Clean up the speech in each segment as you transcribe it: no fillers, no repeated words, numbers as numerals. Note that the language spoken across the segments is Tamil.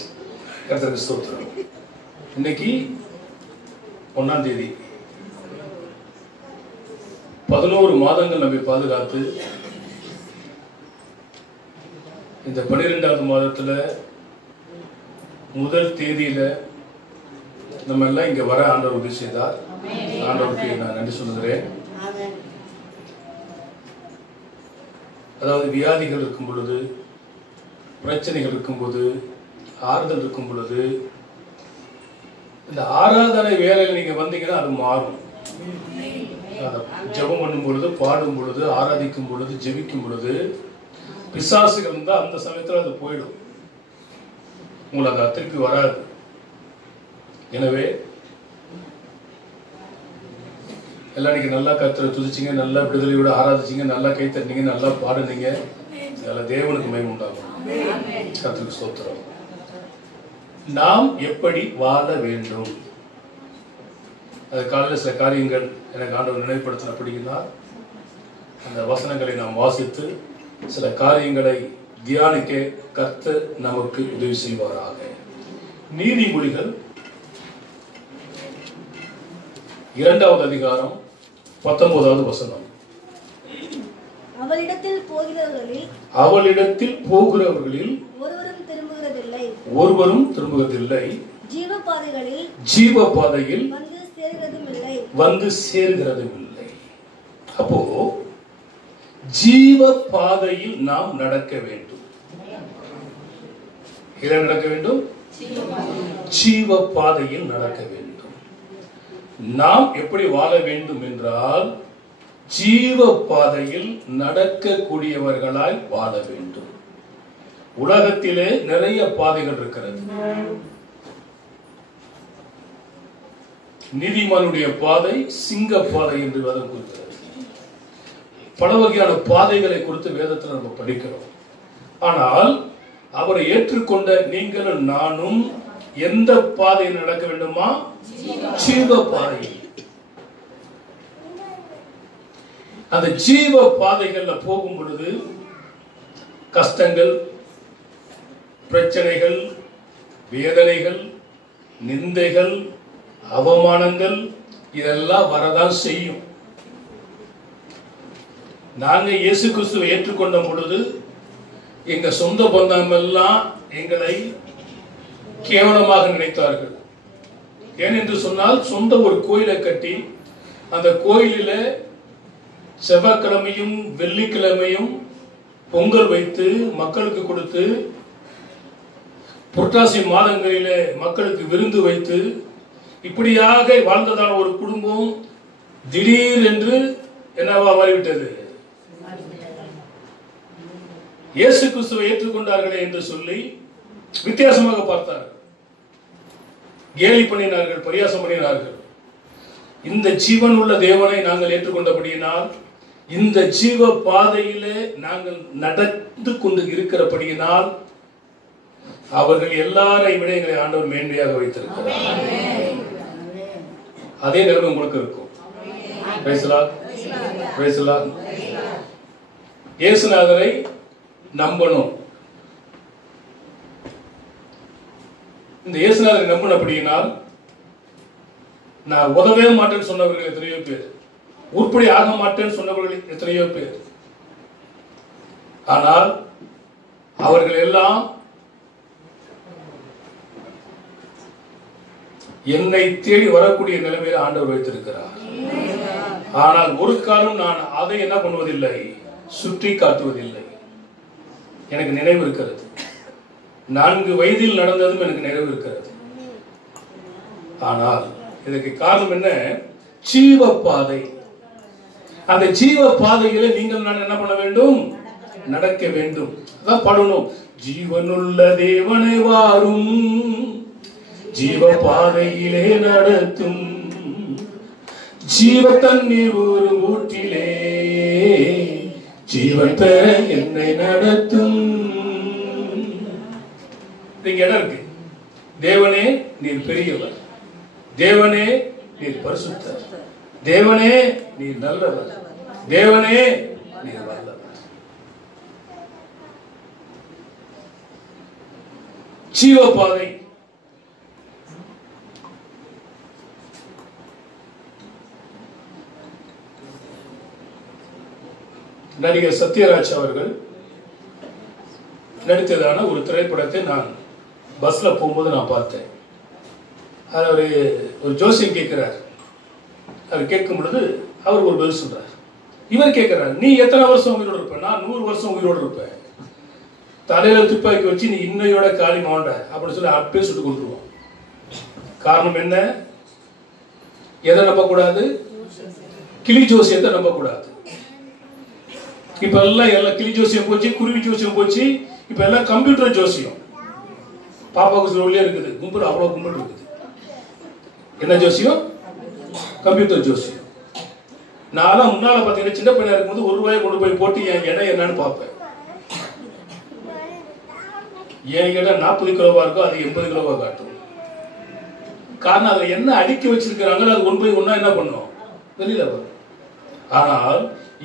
ரைட், கர்த்தருக்கு ஸ்தோத்திரம். இன்னைக்கு 1ஆம் தேதி. 11 மாதங்கள் நம்மை பாதுகாத்து இந்த 12வது மாதத்துல முதல் தேதியில நம்ம எல்லாம் இங்க வர ஆண்டவர் உதவி செய்தார். ஆண்டவருக்கு நான் நன்றி சொல்லுகிறேன். அதாவது வியாதிகள் இருக்கும் பொழுது, பிரச்சனைகள் இருக்கும்போது, ஆறுதல் இருக்கும் பொழுது, இந்த ஆராதனை வேலையில் நீங்க வந்தீங்கன்னா அது மாறும். ஜெபம் பண்ணும் பொழுது, பாடும் பொழுது, ஆராதிக்கும் பொழுது, ஜெபிக்கும் பொழுது பிசாசுகள் இருந்தா அந்த சமயத்தில் அது போயிடும், உங்களுக்கு அது திருப்பி வராது. எனவே எல்லாம் நீங்க நல்லா கர்த்தரை துதிச்சிங்க, நல்லா விடுதலையோட ஆராதிச்சிங்க, நல்லா கை தட்டினீங்க, நல்லா பாடுனீங்க. அதில் தேவனுக்கு மகிமை உண்டாகும். கர்த்தருக்கு ஸ்தோத்திரம். நாம் எப்படி வாழ வேண்டும், அது காலையில் சில காரியங்கள் எனக்கு ஆண்டவர் நினைவுபடுத்தின. அப்படின்னா அந்த வசனங்களை நாம் வாசித்து சில காரியங்களை தியானிக்க கர்த்தர் நமக்கு உதவி செய்வாராக. நீதிமொழிகள் 2வது அதிகாரம் 19வது வசனம். அவளிடத்தில் போகிறவர்களில் ஒருவரும் திரும்புவதில்லை, ஜீவபாதையில் வந்து சேர்கிறதும் இல்லை. அப்போ ஜீவ பாதையில் நாம் நடக்க வேண்டும். இதில் நடக்க வேண்டும், ஜீவ பாதையில் நடக்க வேண்டும். நாம் எப்படி வாழ வேண்டும் என்றால் ஜீவ பாதையில் நடக்கக்கூடியவர்களாய் வாழ வேண்டும். உலகத்திலே நிறைய பாதைகள் இருக்கிறது. நீதிமானுடைய பாதை சிங்க பாதை என்று வேதம் கூறுகிறது. பல வகையான பாதைகளை குறித்து வேதத்தில் நம்ம படிக்கிறோம். ஆனால் அவரை ஏற்றுக்கொண்ட நீங்களும் நானும் எந்த பாதையில் நடக்க வேண்டுமா? ஜீவ பாதை. அந்த ஜீவ பாதைகள்ல போகும் பொழுது கஷ்டங்கள், பிரச்சனைகள், வேதனைகள், நிந்தைகள், அவமானங்கள் இதெல்லாம் வரதான் செய்யும். நாங்க இயேசு கிறிஸ்துவை ஏற்றுக்கொண்ட பொழுது எங்க சொந்த பந்தம் எல்லாம் எங்களை கேவலமாக நினைத்தார்கள். ஏனென்று சொன்னால் சொந்த ஒரு கோயிலை கட்டி அந்த கோயிலில செவ்வாய்க்கிழமையும் வெள்ளிக்கிழமையும் பொங்கல் வைத்து மக்களுக்கு கொடுத்து, புரட்டாசி மாதங்களிலே மக்களுக்கு விருந்து வைத்து, இப்படியாக வாழ்ந்ததான ஒரு குடும்பம் திடீர் என்று என்னவா மாறிவிட்டது? இயேசு கிறிஸ்துவை ஏற்றுக்கொண்டார்களே என்று சொல்லி வித்தியாசமாக பார்த்தார்கள், கேலி பண்ணினார்கள், பரியாசம் பண்ணினார்கள். இந்த ஜீவன் உள்ள தேவனை நாங்கள் ஏற்றுக்கொண்டபடியினால், இந்த ஜீவ பாதையிலே நாங்கள் நடந்து கொண்டு இருக்கிறபடியினால் அவர்கள் எல்லாரை விட எங்களை ஆண்டவர் மேன்மையாக வைத்திருக்கிறார். அதே நிலைமை உங்களுக்கு இருக்கும். இயேசுநாதரை நம்பணும். இந்த இயேசுநாதரை நம்பினபடியினால் நான் உதவே மாட்டேன்னு சொன்னவர்கள் எத்தனையோ பேர், உருப்படி ஆக மாட்டேன்னு சொன்னவர்கள் எத்தனையோ பேர். ஆனால் அவர்கள் எல்லாம் என்னை தேடி வரக்கூடிய நிலைமையில் ஆண்டவர் வைத்திருக்கிறார். ஆனால் ஒரு காலம் நான் அதை என்ன பண்ணுவதில்லை, சுற்றி காட்டுவதில்லை. எனக்கு நினைவு இருக்கிறது, 4 வயதில் நடந்ததும் எனக்கு நினைவு இருக்கிறது. ஆனால் இதற்கு காரணம் என்ன? ஜீவ பாதை. அந்த ஜீவ பாதையில நீங்கள் நான் என்ன பண்ண வேண்டும்? நடக்க வேண்டும். அதான் பாடணும், ஜீவனுள்ள தேவனை வாரும், ஜீவ பாதையிலே நடத்தும், ஜீவ தண்ணீர் ஒரு ஊற்றிலே ஜீவன் பெற என்னை நடத்தும். இங்க இடம் இருக்கு. தேவனே நீர் பெரியவர், தேவனே நீர் பரிசுத்தர், தேவனே நீர் நல்லவர், தேவனே நீர் வல்லவர். ஜீவபாதை. நடிகர் சத்யராஜ் அவர்கள் நடித்ததான ஒரு திரைப்படத்தை நான் பஸ்ல போகும்போது நான் பார்த்தேன். அது ஒரு ஜோசியம் கேட்கிறார். அவர் கேட்கும் பொழுது அவர் ஒரு பதில் சொல்றார். இவர் கேட்கிறார், நீ எத்தனை வருஷம் உயிரோடு இருப்ப? நான் 100 வருஷம் உயிரோடு இருப்பேன். தலையில துப்பாக்கி வச்சு நீ இன்னையோட காலி மாண்ட அப்படின்னு சொல்லி அப்பே சுட்டு கொண்டுருவோம். காரணம் என்ன? எதை நம்பக்கூடாது? கிளி ஜோசியத்தை நம்பக்கூடாது. இப்ப எல்லாம் கிளி ஜோசியம் போச்சு, குருவி ஜோசியம் போச்சு. இப்ப எல்லாம் கம்ப்யூட்டர் ஜோசியம். பாப்பாவுக்கு சொல்லியே இருக்குது, கும்பல் அவ்வளவு கும்பல் இருக்குது. என்ன ஜோசியம்? கம்ப்யூட்டர் ஜோசியம். நான் முன்னால பாத்தீங்கன்னா சின்ன பையனா இருக்கும்போது 1 ரூபாயை கொண்டு போய் போட்டு என் எடை என்னன்னு பார்ப்பேன். என் எடை 40 கிலோவா இருக்கும், அது 80 கிலோவா காட்டும். காரணம் அதுல என்ன அடுக்கி வச்சிருக்கிறாங்க, அது 1 by 1 என்ன பண்ணும்? வெளியில வரும். ஆனால்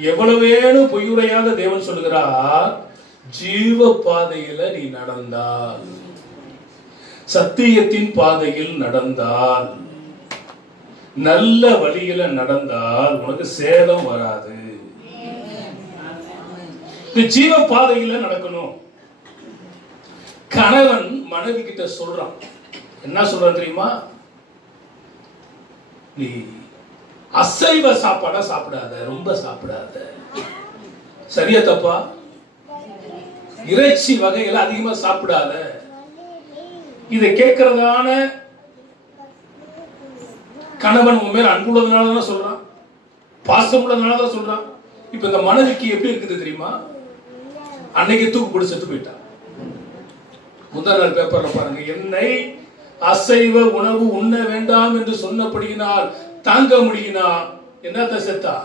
எவ்வளவேனும் பொய்யுரையாத தேவன் சொல்லுகிறார், ஜீவ பாதையில நீ நடந்தால், சத்தியத்தின் பாதையில் நடந்தால், நல்ல வழியில நடந்தால் உனக்கு சேதம் வராது. ஜீவ பாதையில நடக்கணும். கணவன் மனைவி கிட்ட சொல்றான், என்ன சொல்றான் தெரியுமா? நீ அசைவ சாப்பாடா சாப்பிடாத, ரொம்ப சாப்பிடாத. சரியா தப்பா? இறைச்சி வகைகளை அதிகமா சாப்பிடாத. இதை கேட்கறதான கணவன் உன் மேல அன்புள்ளதுனாலதான் சொல்றான், பாசம் உள்ளதுனாலதான் சொல்றான். இப்ப இந்த மனைவிக்கு எப்படி இருக்குது தெரியுமா? அன்னைக்கு தூக்கு போட்டு செத்து போயிட்டான். முதல் நாள் பேப்பர்ல பாருங்க, என்னை அசைவ உணவு உண்ண வேண்டாம் என்று சொன்னபடியினால் தாங்க முடியினா என்னத்த செத்தா?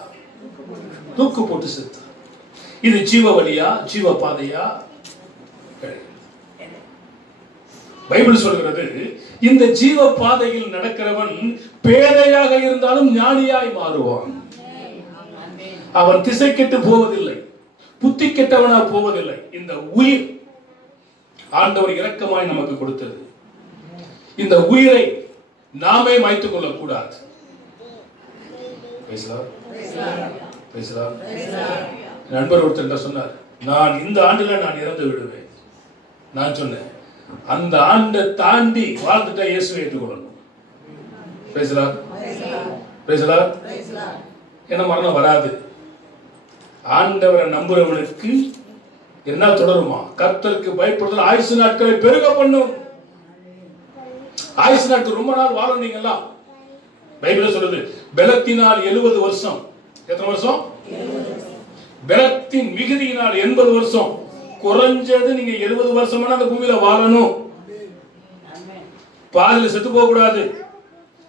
தூக்கு போட்டு செத்தா. இது ஜீவ வழியா, ஜீவ பாதையா? பைபிள் சொல்கிறது, இந்த ஜீவ பாதையில் நடக்கிறவன் பேதையாக இருந்தாலும் ஞானியாய் மாறுவான். அவன் திசை கெட்டு போவதில்லை, புத்தி கெட்டவனா போவதில்லை. இந்த உயிர் ஆண்டவர் இரக்கமாய் நமக்கு கொடுத்தது. இந்த உயிரை நாமே மாய்த்துக் கொள்ளக் கூடாது. நண்பர் ஒருத்தர் சொன்னார், நான் இந்த ஆண்டுல நான் இறந்து விடுவேன். நான் சொன்னேன், அந்த ஆண்டை தாண்டி வாழ்ந்துட்டா இயேசுவை ஏற்றுக்கொள்ளணும். என்ன மரணம் வராது. ஆண்டவரை நம்புறவனுக்கு என்ன தொடருமா? கர்த்தருக்கு பயப்படுதல் ஆயுசு நாட்களை பெருக பண்ணும். ஆயுசு நாட்கள் ரொம்ப நாள் வாழனீங்களா? பைபிள் சொல்றது, பலத்தினால் 70 வருஷம். எத்தனை வருஷம்? பலத்தின் மிகுதியினால் 80 வருஷம். குறைஞ்சது நீங்க 70 வருஷமான அந்த பூமியில வாழணும். பாதியில செத்து போக கூடாது.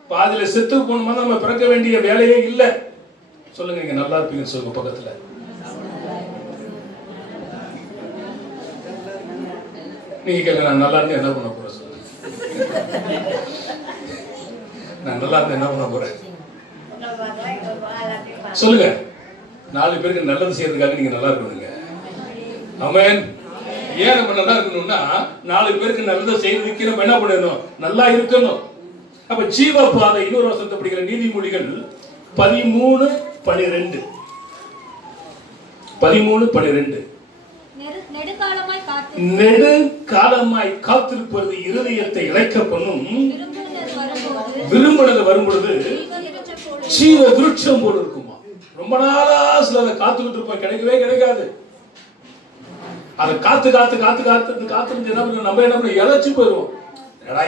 பாதியில செத்து போனோம்னா நம்ம பிறக்க வேண்டிய வேலையே இல்லை. சொல்லுங்க, நீங்க நல்லா இருப்பீங்க சொல்லுங்க பக்கத்துல. நீங்க கேட்க, நான் நல்லா இருந்து என்ன பண்ண போறேன் சொல்லுங்க. நான் நல்லா இருந்து என்ன பண்ண போறேன் சொல்லுங்க. 4 பேருக்கு நல்லது செய்யறதுக்காக நீங்க நல்லா இருக்கணுங்க. ஆமென். ஏன் நம்ம நல்லா இருக்கணும்னா, 4 பேருக்கு நல்லதை செய்யறதுக்கு நம்ம என்ன பண்ணணும்? நல்லா இருக்கணும். அப்ப ஜீவ பாதை. இன்னொரு வசனத்தை படிக்கிற நீதிமொழிகள் 13:12. 13:12. நெடுங்காலமாய் காத்திருப்பது இருதயத்தை இழைக்க பண்ணும், விரும்பினது வரும்பொழுது ஜீவ விருட்சம் போல இருக்குமா. ரொம்ப நாளா சில காத்துக்கிட்டு இருப்போம், கிடைக்கவே கிடைக்காது. அதை காத்து காத்து காத்து காத்து காத்து நம்ம என்ன பண்ண இழைச்சு போயிடுவோம்.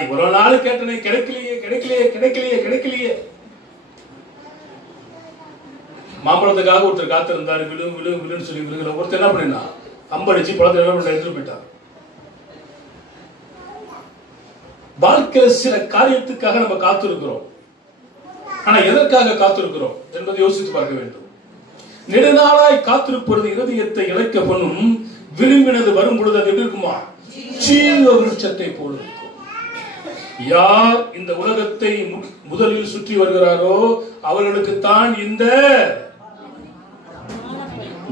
இவ்வளவு நாள் கேட்டனே, கிடைக்கலையே கிடைக்கலையே கிடைக்கலையே கிடைக்கலையே. மாம்பழத்துக்காக ஒருத்தர் காத்து இருந்தாரு, விழு விழு விழுன்னு சொல்லி விழுங்கிற ஒருத்தர் என்ன பண்ணினா அம்படிச்சு பழத்தை எடுத்துட்டு போயிட்டான். வாழ்க்கையில சில காரியத்துக்காக நம்ம காத்திருக்கிறோம். ஆனா எதற்காக காத்திருக்கிறோம் என்பதை யோசித்து பார்க்க வேண்டும். நெடுநாளாய் காத்திருப்பது இருதயத்தை இழைக்க பண்ணும், விரும்பினது வரும் பொழுது அது எப்படி இருக்குமா? ஜீவ விருட்சத்தை போல இருக்கும். யார் இந்த உலகத்தை முதலில் சுற்றி வருகிறாரோ அவர்களுக்கு தான் இந்த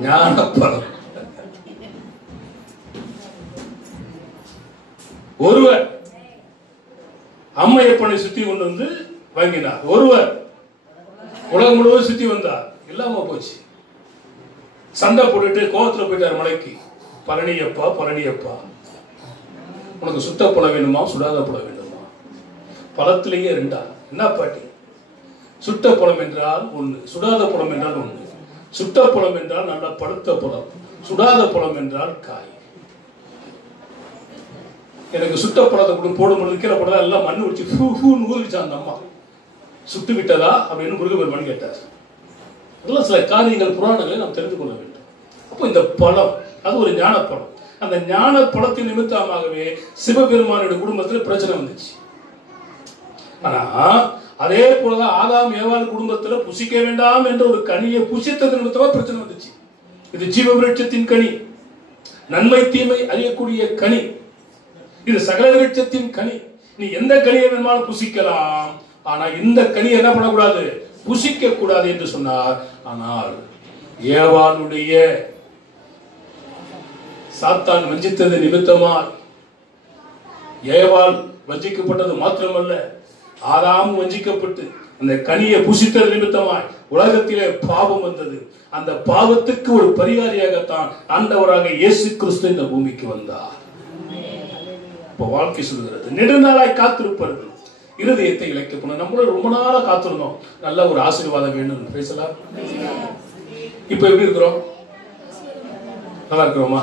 ஞானப்பழம். ஒருவர் அம்மையப்பனை சுத்தி கொண்டு வந்து வாங்கினார். ஒருவர் உலகம் முழுவதும் சுத்தி வந்தார். இல்லாம போச்சு. சண்டை போட்டுட்டு கோவத்துல போயிட்டார் மலைக்கு. பழனியப்பா பழனியப்பா, உனக்கு சுட்ட பழம் வேணுமா சுடாத பழம் வேணுமா? பழத்திலேயே ரெண்டா? என்ன பாட்டி? சுட்ட பழம் என்றால் ஒண்ணு, சுடாத பழம் என்றால் ஒண்ணு. சுட்ட பழம் என்றால் நல்ல பழுத்த பழம், சுடாத பழம் என்றால் காய். எனக்கு சுட்ட பழத்தை கூட போடும்போது கீழே போடுறதா எல்லாம் மண்ணு வச்சு ஊதிச்சான் அந்த அம்மா. சுட்டு விட்டதா அப்படின்னு முருகபெருமான் கேட்டார். இதெல்லாம் சில காரியங்கள் புராணங்களை நாம் தெரிந்து கொள்ள வேண்டும். அப்போ இந்த பழம் அது ஒரு ஞான பழம். அந்த ஞான பழத்தின் நிமித்தமாகவே சிவபெருமானுடைய குடும்பத்தில் பிரச்சனை வந்துச்சு. ஆனா அதே போலதான் ஆதாம் ஏவாள் குடும்பத்துல புசிக்க வேண்டாம் என்ற ஒரு கனியை புசித்தது நிமித்தமா பிரச்சனை வந்துச்சு. இது ஜீவ விருட்சத்தின் கனி, நன்மை தீமை அறியக்கூடிய கனி. இது சகல விருட்சத்தின் கனி. நீ எந்த கனியை வேணுமாலும் புசிக்கலாம், ஆனா இந்த கனியை என்ன பண்ணக்கூடாது? புசிக்க கூடாது என்று சொன்னார். ஆனால் ஏவாளுடைய சாத்தான் வஞ்சித்தது நிமித்தமா ஏவாள் வஞ்சிக்கப்பட்டது மாத்திரமல்ல, ஆதாம் வஞ்சிக்கப்பட்டு அந்த கனியை புசித்தது நிமித்தமாய் உலகத்திலே பாவம் வந்தது. அந்த பாவத்துக்கு ஒரு பரிகாரியாகத்தான் ஆண்டவராக இயேசு கிறிஸ்து இந்த பூமிக்கு வந்தார். இப்ப வாழ்க்கை சொல்லுகிறது, நெடுநாளாய் காத்திருப்பார்கள் இருதயத்தை இழைக்கப்படும். நம்மள ரொம்ப நாளா காத்திருந்தோம், நல்ல ஒரு ஆசீர்வாதம் வேணும் பேசலாம். இப்ப எப்படி இருக்கிறோம்? நல்லா இருக்கிறோமா?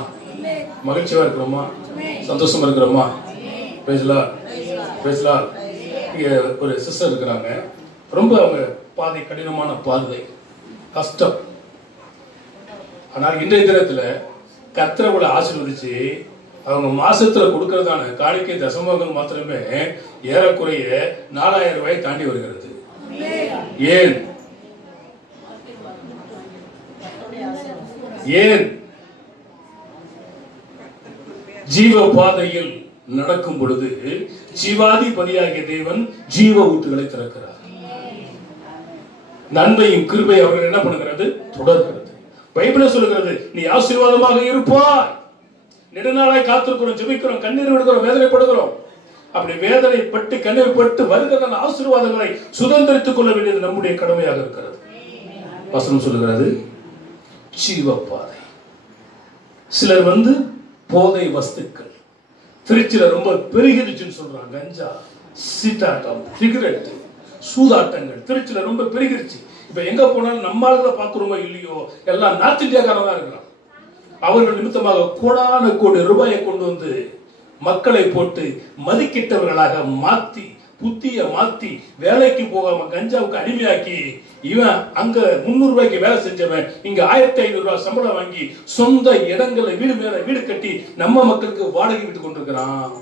மகிழ்ச்சியா இருக்கிறோமா? சந்தோஷமா இருக்கிறோமா? பேசலாம் பேசலாம். இங்க ஒரு சிஸ்டர் இருக்கிறாங்க, ரொம்ப அவங்க பாதை கடினமான பாதை, கஷ்டம். ஆனால் இன்றைய தினத்துல கர்த்தரை ஆசீர்வதிச்சு அவங்க மாசத்துல கொடுக்கறதான காணிக்கை தசமங்கள் மாத்திரமே ஏறக்குறைய 4000 ரூபாய் தாண்டி வருகிறது. ஏன் ஏன்? ஜீவ பாதையில் நடக்கும் பொழுது ஜீவாதிபதியாகிய தேவன் ஜீவ ஊற்றுகளை திறக்கிறார். நன்மையும் கிருபை அவர்கள் என்ன பண்ணுகிறது? தொடர்கிறது. பைபிள் சொல்லுகிறது, நீ ஆசீர்வாதமாக இருப்பாய். நெடுநாளாய் காத்திருக்கிறோம், ஜெபிக்கிறோம், கண்ணீர் விடுகிறோம், வேதனைப்படுகிறோம். அப்படி வேதனைப்பட்டு கண்ணீர்பட்டு வருகிற ஆசீர்வாதங்களை சுதந்திரித்துக் கொள்ள வேண்டியது நம்முடைய கடமையாக இருக்கிறது. வசனம் சொல்லுகிறது ஜீவப்பாதை. சிலர் போதை வஸ்துக்கள் திருச்சியில ரொம்ப பெருகிருச்சுன்னு சொல்றாங்க. கஞ்சா, சீட்டாட்டம், சிகரெட், சூதாட்டங்கள் திருச்சியில ரொம்ப பெருகிருச்சு. இப்ப எங்க போனாலும் நம்மளால பாக்குறோமோ இல்லையோ, எல்லாம் நார்த் இந்தியாக்காரன் தான் இருக்கிறான். அவர்கள் நிமித்தமாக கோடான கோடி ரூபாயை கொண்டு வந்து மக்களை போட்டு மதிக்கிட்டவர்களாக மாத்தி, புத்திய மாத்தி, வேலைக்கு போகாம கஞ்சாவுக்கு அடிமையாக்கி, இவன் அங்க 300 ரூபாய்க்கு வேலை செஞ்சவன் இங்க 1500 ரூபாய் சம்பளம் வாங்கி சொந்த இடங்களை வீடு மேல வீடு கட்டி நம்ம மக்களுக்கு வாடகை விட்டு கொண்டிருக்கிறான்.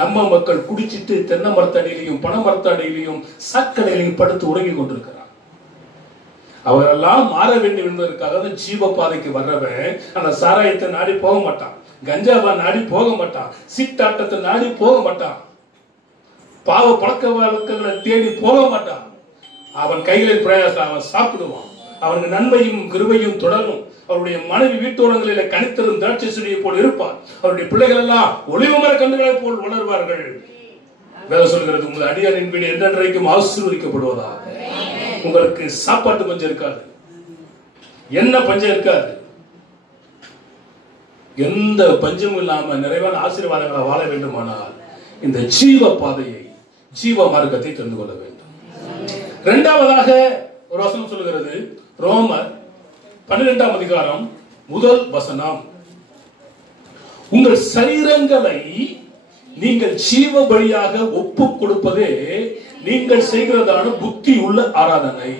நம்ம மக்கள் குடிச்சிட்டு தென்னை மரத்தடியிலையும் பனை மரத்தடியிலையும் சாக்கடையிலையும் படுத்து உறங்கி கொண்டிருக்கிறான். அவரெல்லாம் மாற வேண்டும் என்பதற்காக தான் ஜீவ பாதைக்கு வர்றவன் அந்த சாராயத்தை நாடி போக மாட்டான், கஞ்சாவை நாடி போக மாட்டான், சீட்டாட்டத்தை நாடி போக மாட்டான், பாவ பழக்க வழக்கங்களை தேடி போக மாட்டான். அவன் கைகளில் பிரயாசம், அவன் சாப்பிடுவான். அவனுக்கு நன்மையும் கிருபையும் தொடரும். அவருடைய மனைவி வீட்டோரங்களில கனித்தரும் திராட்சை செடியை போல் இருப்பார். அவருடைய பிள்ளைகள் எல்லாம் ஒளிவு மர கன்றுகளை போல் வளர்வார்கள். வேதம் சொல்கிறது, உங்கள் அடியாரின் வீடு என்றென்றைக்கும் ஆசீர்வதிக்கப்படுவதாக. உங்களுக்கு சாப்பாட்டு பஞ்சம் இருக்காது, என்ன பஞ்சம் இருக்காது. எந்த பஞ்சமும் இல்லாம நிறைவான ஆசீர்வாதங்களை வாழ வேண்டுமானால் இந்த ஜீவ பாதையை, ஜீவ மார்க்கத்தை தெரிந்து கொள்ள வேண்டும். இரண்டாவதாக ஒரு வசனம் சொல்லுகிறது, ரோமர் 12ஆம் அதிகாரம் 1 வசனம். உங்கள் சரீரங்களை நீங்கள் ஜீவ பலியாக ஒப்பு கொடுப்பதே நீங்கள் செய்கிறதான புத்தி உள்ள ஆராதனை.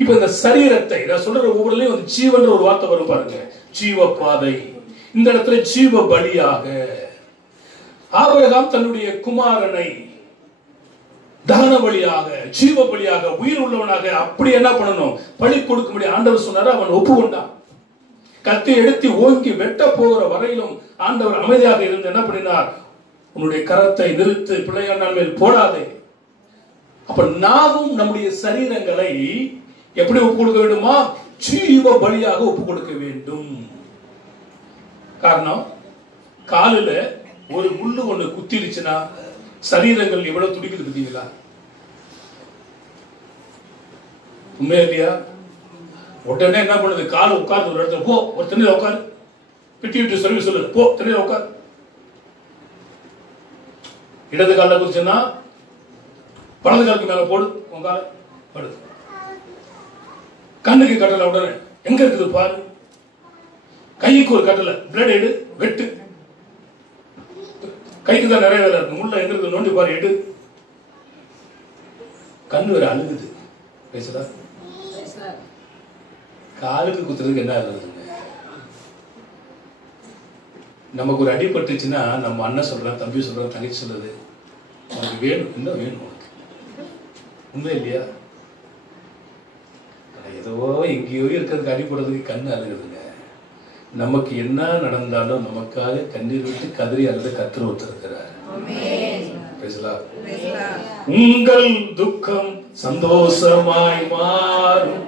இப்ப இந்த சரீரத்தை நான் சொல்ற ஒவ்வொருலையும் ஜீவன்ற ஒரு வார்த்தை வரும் பாருங்க, ஜீவ பாதை. இந்த இடத்துல ஜீவ பலியாக ஆபிரகாம் தன்னுடைய குமாரனை தகன பலியாக, ஜீவ பலியாக, உயிர் உள்ளவனாக அப்படி என்ன பண்ணணும், பலி கொடுக்க முடியும். ஆண்டவர் சொன்னாரு, அவன் ஒப்புக்கொண்டான். கத்தி எடுத்து ஓங்கி வெட்ட போகிற வரையிலும் ஆண்டவர் அமைதியாக இருந்து என்ன பண்ணினார், உன்னுடைய கரத்தை நிறுத்து, பிள்ளையான மேல் போடாதே. அப்ப நாமும் நம்முடைய சரீரங்களை எப்படி ஒப்பு கொடுக்க வேண்டுமா, ஜீவ பலியாக ஒப்பு கொடுக்க வேண்டும். காரணம், காலில ஒரு முள்ளு ஒண்ணு குத்திடுச்சுன்னா சரீரங்கள் எவ்வளவு துடிக்குது பார்த்தீங்களா? உண்மையா இல்லையா? உடனே என்ன பண்ணுது? கால் உட்கார்ந்து ஒரு இடத்துல போ, ஒரு தண்ணியில உட்காரு, பிட்டி விட்டு சொல்லி சொல்லுது, போ தண்ணியில உட்காரு. இடது காலில் குதிச்சுன்னா வலது காலுக்கு மேல போடு, உன் கால படு. கண்ணுக்கு கட்டல, உடனே எங்க இருக்குது பாரு. கைக்கு ஒரு கட்டல, பிளட் எடு, வெட்டு. கைக்கு தான் நிறைய வேலை இருக்கு, முள்ள எங்க இருக்கு நோண்டி பாரு, எடு. கண்ணு வேற அழுகுது. பேசுதா? காலுக்கு குத்துறதுக்கு என்ன ஆகுதுங்க? நமக்கு ஒரு அடிபட்டுச்சுன்னா நம்ம அண்ணன் சொல்றேன், தம்பி சொல்றேன், தங்கச்சி சொல்றது, உனக்கு வேணும், என்ன வேணும் உனக்கு? உண்மை இல்லையா? ஏதோ எங்கேயோ இருக்கிறதுக்கு அடிபடுறதுக்கு கண்ணு அழுகுதுங்க. நமக்கு என்ன நடந்தாலும் நமக்காக கண்ணீர் விட்டு கதறி அழுத கர்த்தர் ஒருத்தர். உங்கள் துக்கம் சந்தோஷமாய் மாறும்,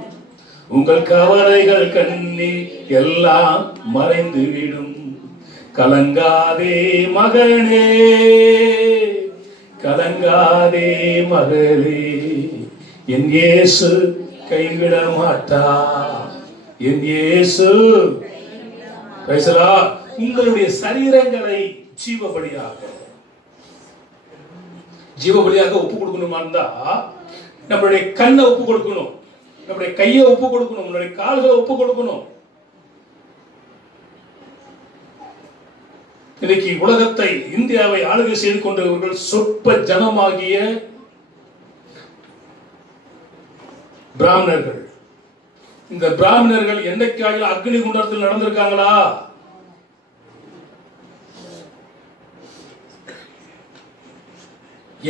உங்கள் கவலைகள் கண்ணீர் எல்லாம் மறைந்துவிடும். கலங்காதே மகனே, கலங்காதே மகளே, என் இயேசு கைவிட மாட்டார், என் இயேசு. உங்களுடைய சரீரங்களை ஜீவபலியாக ஒப்பு கொடுக்கணுமா இருந்தா நம்மளுடைய கண்ணை ஒப்பு கொடுக்கணும், நம்முடைய கையை ஒப்பு கொடுக்கணும், நம்மளுடைய கால்களை ஒப்பு கொடுக்கணும். இன்னைக்கு உலகத்தை, இந்தியாவை ஆளுகை செய்து கொண்டவர்கள் சொற்ப ஜனமாகிய பிராமணர்கள். இந்த பிராமணர்கள் என்னைக்காக அக்னி குண்டத்தில் நடந்திருக்காங்களா?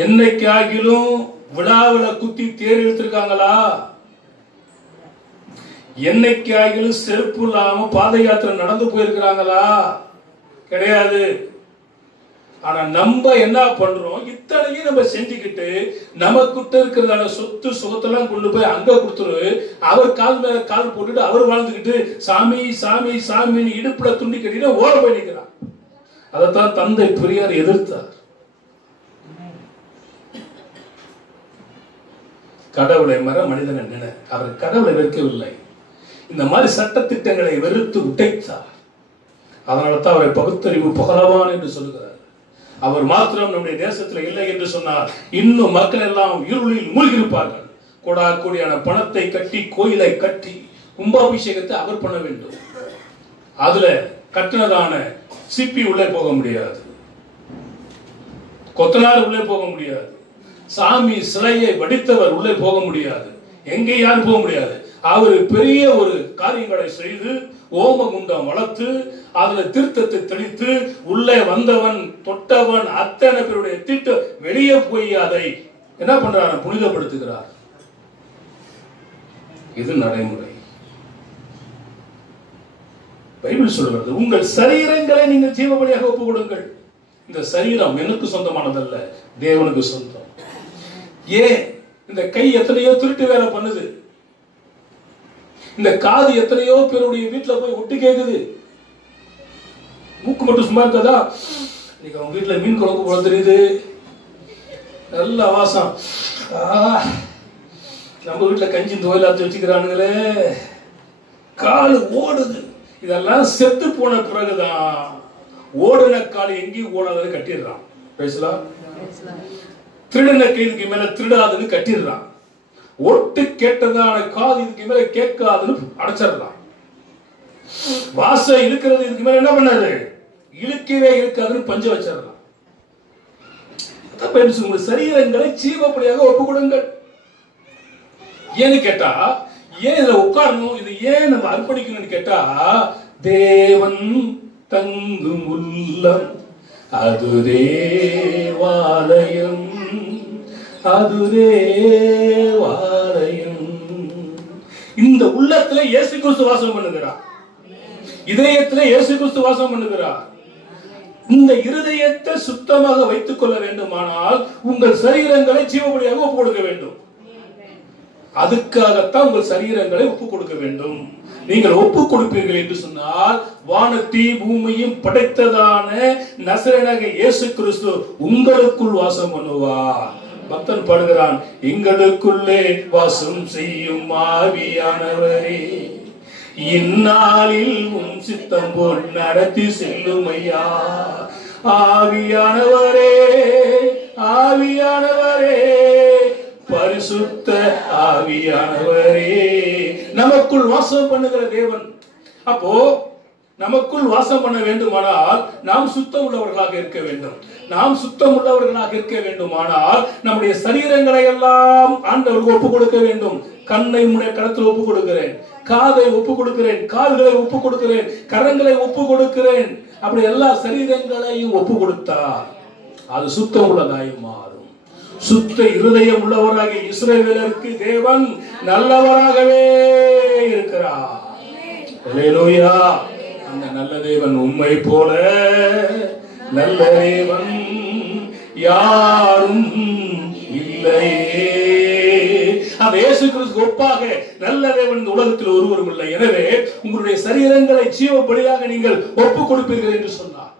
என்னைக்காகிலும் விழாவில் குத்தி தேர் இழுத்திருக்காங்களா? என்னைக்காகிலும் செருப்பு இல்லாம பாத யாத்திரை நடந்து போயிருக்கிறாங்களா? கிடையாது. ஆனா நம்ம என்ன பண்றோம்? இத்தனையும் நம்ம செஞ்சுக்கிட்டு நமக்கிட்ட இருக்கிறதான சொத்து சுகத்தெல்லாம் கொண்டு போய் அங்க கொடுத்துரு, அவர் கால் மேல கால் போட்டுட்டு அவர் வாழ்ந்துக்கிட்டு சாமி சாமி சாமின்னு இடுப்புல துண்டி கட்டிட்டு ஓர போய் நிற்கிறார். அதைத்தான் தந்தை பெரியார் எதிர்த்தார். கடவுளை மற மனிதனை நினை. அவர் கடவுளை வெறுக்கவில்லை, இந்த மாதிரி சட்டத்திட்டங்களை வெறுத்து உடைத்தார். அதனால தான் அவரை பகுத்தறிவு புகழவான் என்று சொல்லுகிறார். அவர் மாத்திரம் நம்முடைய தேசத்தில் இல்லை என்று சொன்னார், இன்னும் மக்கள் எல்லாம் இருளில் மூழ்கியிருப்பார்கள். கொடா கோடியான பணத்தை கட்டி, கோயிலை கட்டி, கும்பாபிஷேகத்தை அவர் பண்ண வேண்டும். அதுல கட்டினதான சிப்பி உள்ளே போக முடியாது, கொத்தனார் உள்ளே போக முடியாது, சாமி சிலையை வடித்தவர் உள்ளே போக முடியாது, எங்கே யாரும் போக முடியாது. அவர் பெரிய ஒரு காரியங்களை செய்து ஓம குண்டம் வளர்த்து அதுல தீர்த்தத்தை தெளித்து உள்ளே வந்தவன் தொட்டவன் அத்தனை பேருடைய திட்டம் வெளியே போய் அதை என்ன பண்றார்? புனிதப்படுத்துகிறார். இது நடைமுறை. பைபிள் சொல்கிறது, உங்கள் சரீரங்களை நீங்கள் ஜீவபலியாக ஒப்பு கொடுங்கள். இந்த சரீரம் எனக்கு சொந்தமானதல்ல, தேவனுக்கு சொந்தம். ஏன் இந்த கை எத்தனையோ திருட்டு வேலை பண்ணுது, இந்த காது எத்தனையோ பேருடைய வீட்டுல போய் ஒட்டு கேக்குது, மூக்கு மட்டும் சும்மா இருக்கதா? இன்னைக்கு அவங்க வீட்டுல மீன் குழம்பு போல தெரியுது, நல்ல வாசம். நம்ம வீட்டுல கஞ்சி தோயிலாத்து வச்சுக்கிறானுங்களே, காலு ஓடுது. இதெல்லாம் செத்து போன பிறகுதான் ஓடுன கால் எங்கேயும் ஓடாதுன்னு கட்டிடுறான். பேசலாம். திருடன கைதுக்கு மேல திருடாதுன்னு கட்டிடுறான். ஒட்டு கேட்டதான காது இதுக்கு மேல கேட்காதுன்னு அடைச்சிடலாம். வாசம் இருக்கிறது இதுக்கு மேல என்ன பண்ணாது? இழுக்கவே இருக்காதுன்னு பஞ்ச வச்சிடலாம். உங்க சரீரங்களை ஜீவபலியாக ஒப்பு கொடுங்கள். ஏன்னு கேட்டா, ஏன் இதுல உட்காரணும், இது ஏன் நம்ம அர்ப்பணிக்கணும்னு கேட்டா, தேவன் தங்கும் உள்ளம் அது தேவாலயம், அது தேவாலயம். இந்த உள்ளத்துல இயேசு கிறிஸ்து வாசம் பண்ணுகிறார், இதயத்துல இயேசு கிறிஸ்து வாசம் பண்ணுகிறார். இந்த இருதயத்தை சுத்தமாக வைத்துக் கொள்ள வேண்டுமானால் உங்கள் சரீரங்களை ஜீவபலியாக ஒப்பு கொடுக்க வேண்டும். அதுக்காகத்தான் உங்கள் சரீரங்களை ஒப்புக் கொடுக்க வேண்டும். நீங்கள் ஒப்புக் கொடுப்பீர்கள் என்று சொன்னால் வானத்தை பூமியும் படைத்ததான நசரேயனாகிய இயேசு கிறிஸ்து உங்களுக்குள் வாசம் பண்ணுவார். பக்தன் பாடுகிறான், எங்களுக்குள்ளே வாசம் செய்யும் ஆவியானவரே, இந்நாளில் உம் சித்தம் போல் நடத்தி செல்லும் ஐயா. ஆவியானவரே, ஆவியானவரே, பரிசுத்த ஆவியானவரே, நமக்குள் வாசம் பண்ணுகிற தேவன். அப்போ நமக்குள் வாசம் பண்ண வேண்டுமானால் நாம் சுத்தம் உள்ளவர்களாக இருக்க வேண்டும். நாம் சுத்தம் உள்ளவர்களாக இருக்க வேண்டுமானால் நம்முடைய சரீரங்களை எல்லாம் ஆண்டவருக்கு ஒப்புக் கொடுக்க வேண்டும். கண்ணை உடைய கரத்தில் ஒப்புக் கொடுக்கிறேன், காதை ஒப்புக் கொடுக்கிறேன், கால்களை ஒப்புக் கொடுக்கிறேன், கரங்களை ஒப்புக் கொடுக்கிறேன். அப்படி எல்லா சரீரங்களையும் ஒப்புக் கொடுத்தார் அது சுத்தம் உள்ளதாய் மாறும். சுத்த இருதயம் உள்ளவராக இஸ்ரவேலருக்கு தேவன் நல்லவராகவே இருக்கிறார். அல்லேலூயா. அந்த நல்ல தேவன் உம்மை போல நல்ல தேவன் யாரும் இல்லையே. அந்த இயேசு கிறிஸ்து ஒப்பாக நல்ல தேவன் இந்த உலகத்தில் ஒருவரும் இல்லை. எனவே உங்களுடைய சரீரங்களை ஜீவ பலியாக நீங்கள் ஒப்புக் கொடுப்பீர்கள் என்று சொன்னார்.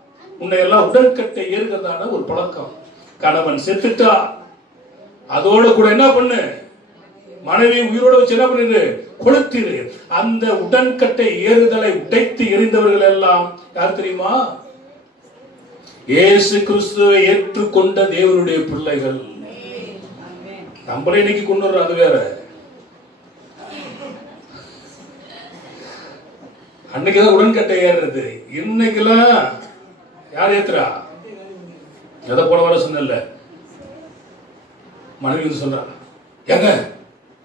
உன்னை எல்லாம் உடன்கட்டை ஏறுகிறதான ஒரு பழக்கம். கணவன் செத்துட்டா அதோட கூட என்ன பண்ணு, மனைவி உயிரோட வச்சு என்ன பண்ணிடு, கொளுத்திடு. அந்த உடன்கட்டை ஏறுதலை உடைத்து எறிந்தவர்கள் எல்லாம் யார் தெரியுமா? இயேசு கிறிஸ்துவை ஏற்றுக்கொண்ட தேவனுடைய பிள்ளைகள். நம்மளே இன்னைக்கு கொண்டு வர்றோம், அது வேற. அன்னைக்குதான் உடன்கட்டை ஏறுறது. இன்னைக்கெல்லாம் யார் ஏத்துறா? எதை போன வர சொன்ன மனைவி சொல்றாங்க, ஏங்க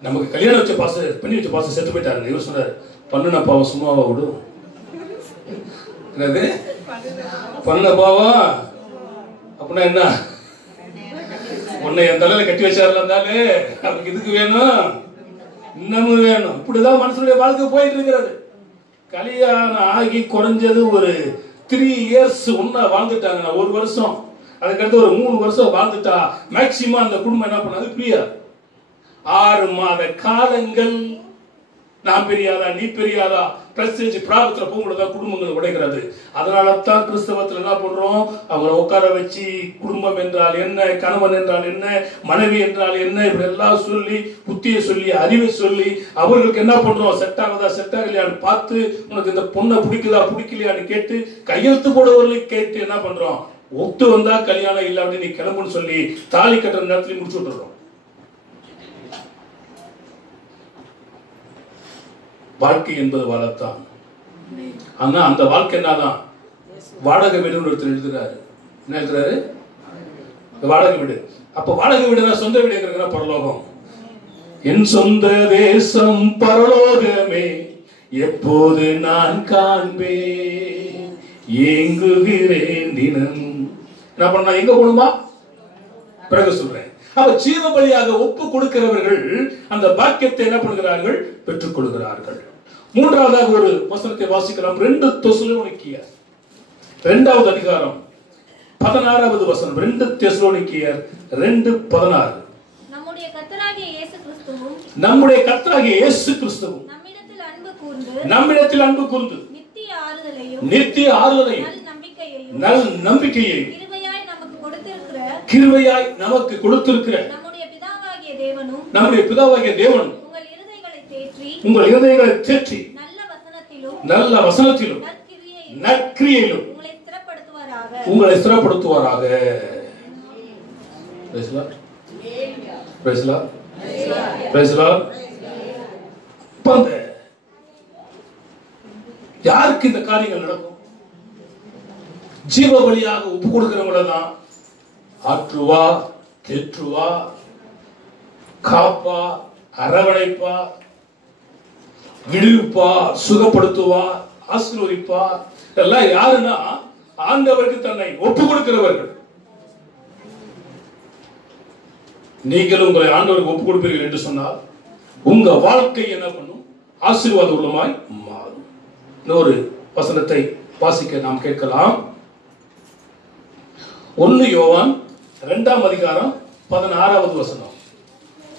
நமக்கு கல்யாணம் வச்ச பாச பண்ணி வச்ச பாச செத்து போயிட்டாருங்க. இவர் சொன்னார், பண்ணுன பாவம் சும்மாவா விடும்? என்னது பண்ண பாவம் அப்படின்னா என்ன? உன்னை என் தலையில கட்டி வச்சாருல இருந்தாலே அவருக்கு இதுக்கு வேணும், இன்னமும் வேணும். இப்படிதான் மனுஷனுடைய வாழ்க்கை போயிட்டு இருக்கிறது. கல்யாணம் ஆகி குறைஞ்சது ஒரு 3 years ஒன்னா வாழ்ந்துட்டாங்க, 1 வருஷம். அதுக்கடுத்து ஒரு 3 வருஷம் வாழ்ந்துட்டா மேக்சிமம் அந்த குடும்பம் என்ன பண்ணாது, பிரியா. 6 மாத காலங்கள் நான் பெரியாதா நீ பெரியாதா பிரஸ்டேஜ் பிராபத்துல போகும்போதுதான் குடும்பங்கள் உடைகிறது. அதனால தான் கிறிஸ்தவத்தில் என்ன பண்றோம், அவங்களை உட்கார வச்சு குடும்பம் என்றால் என்ன, கணவன் என்றால் என்ன, மனைவி என்றால் என்ன, இப்படி எல்லாம் சொல்லி புத்தியை சொல்லி அறிவை சொல்லி அவர்களுக்கு என்ன பண்றோம், செட் ஆகுதா செட் ஆகலையான்னு பார்த்து, உனக்கு இந்த பொண்ணை பிடிக்குதா பிடிக்கலையான்னு கேட்டு கையெழுத்து போடுவவர்களுக்கு கேட்டு என்ன பண்றோம், ஒத்து வந்தா கல்யாணம் இல்லை அப்படின்னு நீ கிளம்புன்னு சொல்லி தாலி கட்டுற நேரத்துல முடிச்சு விட்டுறோம். வாழ்க்கை என்பது வாழத்தான். ஆனா அந்த வாழ்க்கை என்னதான், வாடகை வீடு ஒருத்தர் எழுதுறாரு. என்ன எழுதுறாரு? வாடகை வீடு. அப்ப வாடகை வீடு சொந்த வீடு இருக்கிற பரலோகம். என் சொந்த தேசம் பரலோகமே, எப்போது நான் காண்பேன், ஏங்குகிறேன் தினம். என்ன பண்ணா, எங்க போகணுமா? பிறகு சொல்றேன். அப்ப ஜீவ பலியாக ஒப்பு கொடுக்கிறவர்கள் அந்த பாக்கியத்தை என்ன பண்ணுகிறார்கள், பெற்றுக் கொள்கிறார்கள். மூன்றாவதாக ஒரு வசனத்தை வாசிக்கலாம். 2 தெசலோனிக்கேயர் 2வது அதிகாரம் 16வது வசனம். 2 தெசலோனிக்கேயர் 2:16. நம்முடைய கர்த்தராகிய இயேசு கிறிஸ்துவும் நம்மிடத்தில் அன்பு கூர்ந்து நித்திய ஆறுதலையும் நல் நம்பிக்கையையும் கிருபையாய் நமக்கு கொடுத்திருக்கிற நம்முடைய பிதாவாகிய தேவனும் உங்கள் இருதயங்களை தேற்றி நல்ல வசனத்திலும் நற்கிரியையிலும் உங்களை ஸ்திரப்படுத்துவாராக. யாருக்கு இந்த காரியங்கள் நடக்கும்? ஜீவ பலியாக ஒப்பு கொடுக்கிறவங்கள தான். ஆற்றுவா, தேற்றுவா, காப்பா, அரவணைப்பா, விடுவிப்பா, சுகப்படுத்துவா, ஆசீர்வதிப்பா. இதெல்லாம் யாருன்னா ஆண்டவருக்கு தன்னை ஒப்பு கொடுக்கிறவர்கள். நீங்கள் உங்களை ஆண்டவருக்கு ஒப்பு கொடுப்பீர்கள் என்று சொன்னால் உங்க வாழ்க்கை என்ன பண்ணும், ஆசீர்வாத உள்ளமாய் மாறும். இன்னொரு வசனத்தை வாசிக்க நாம் கேட்கலாம். 1 யோவான் 2ஆம் அதிகாரம் 16வது வசனம்.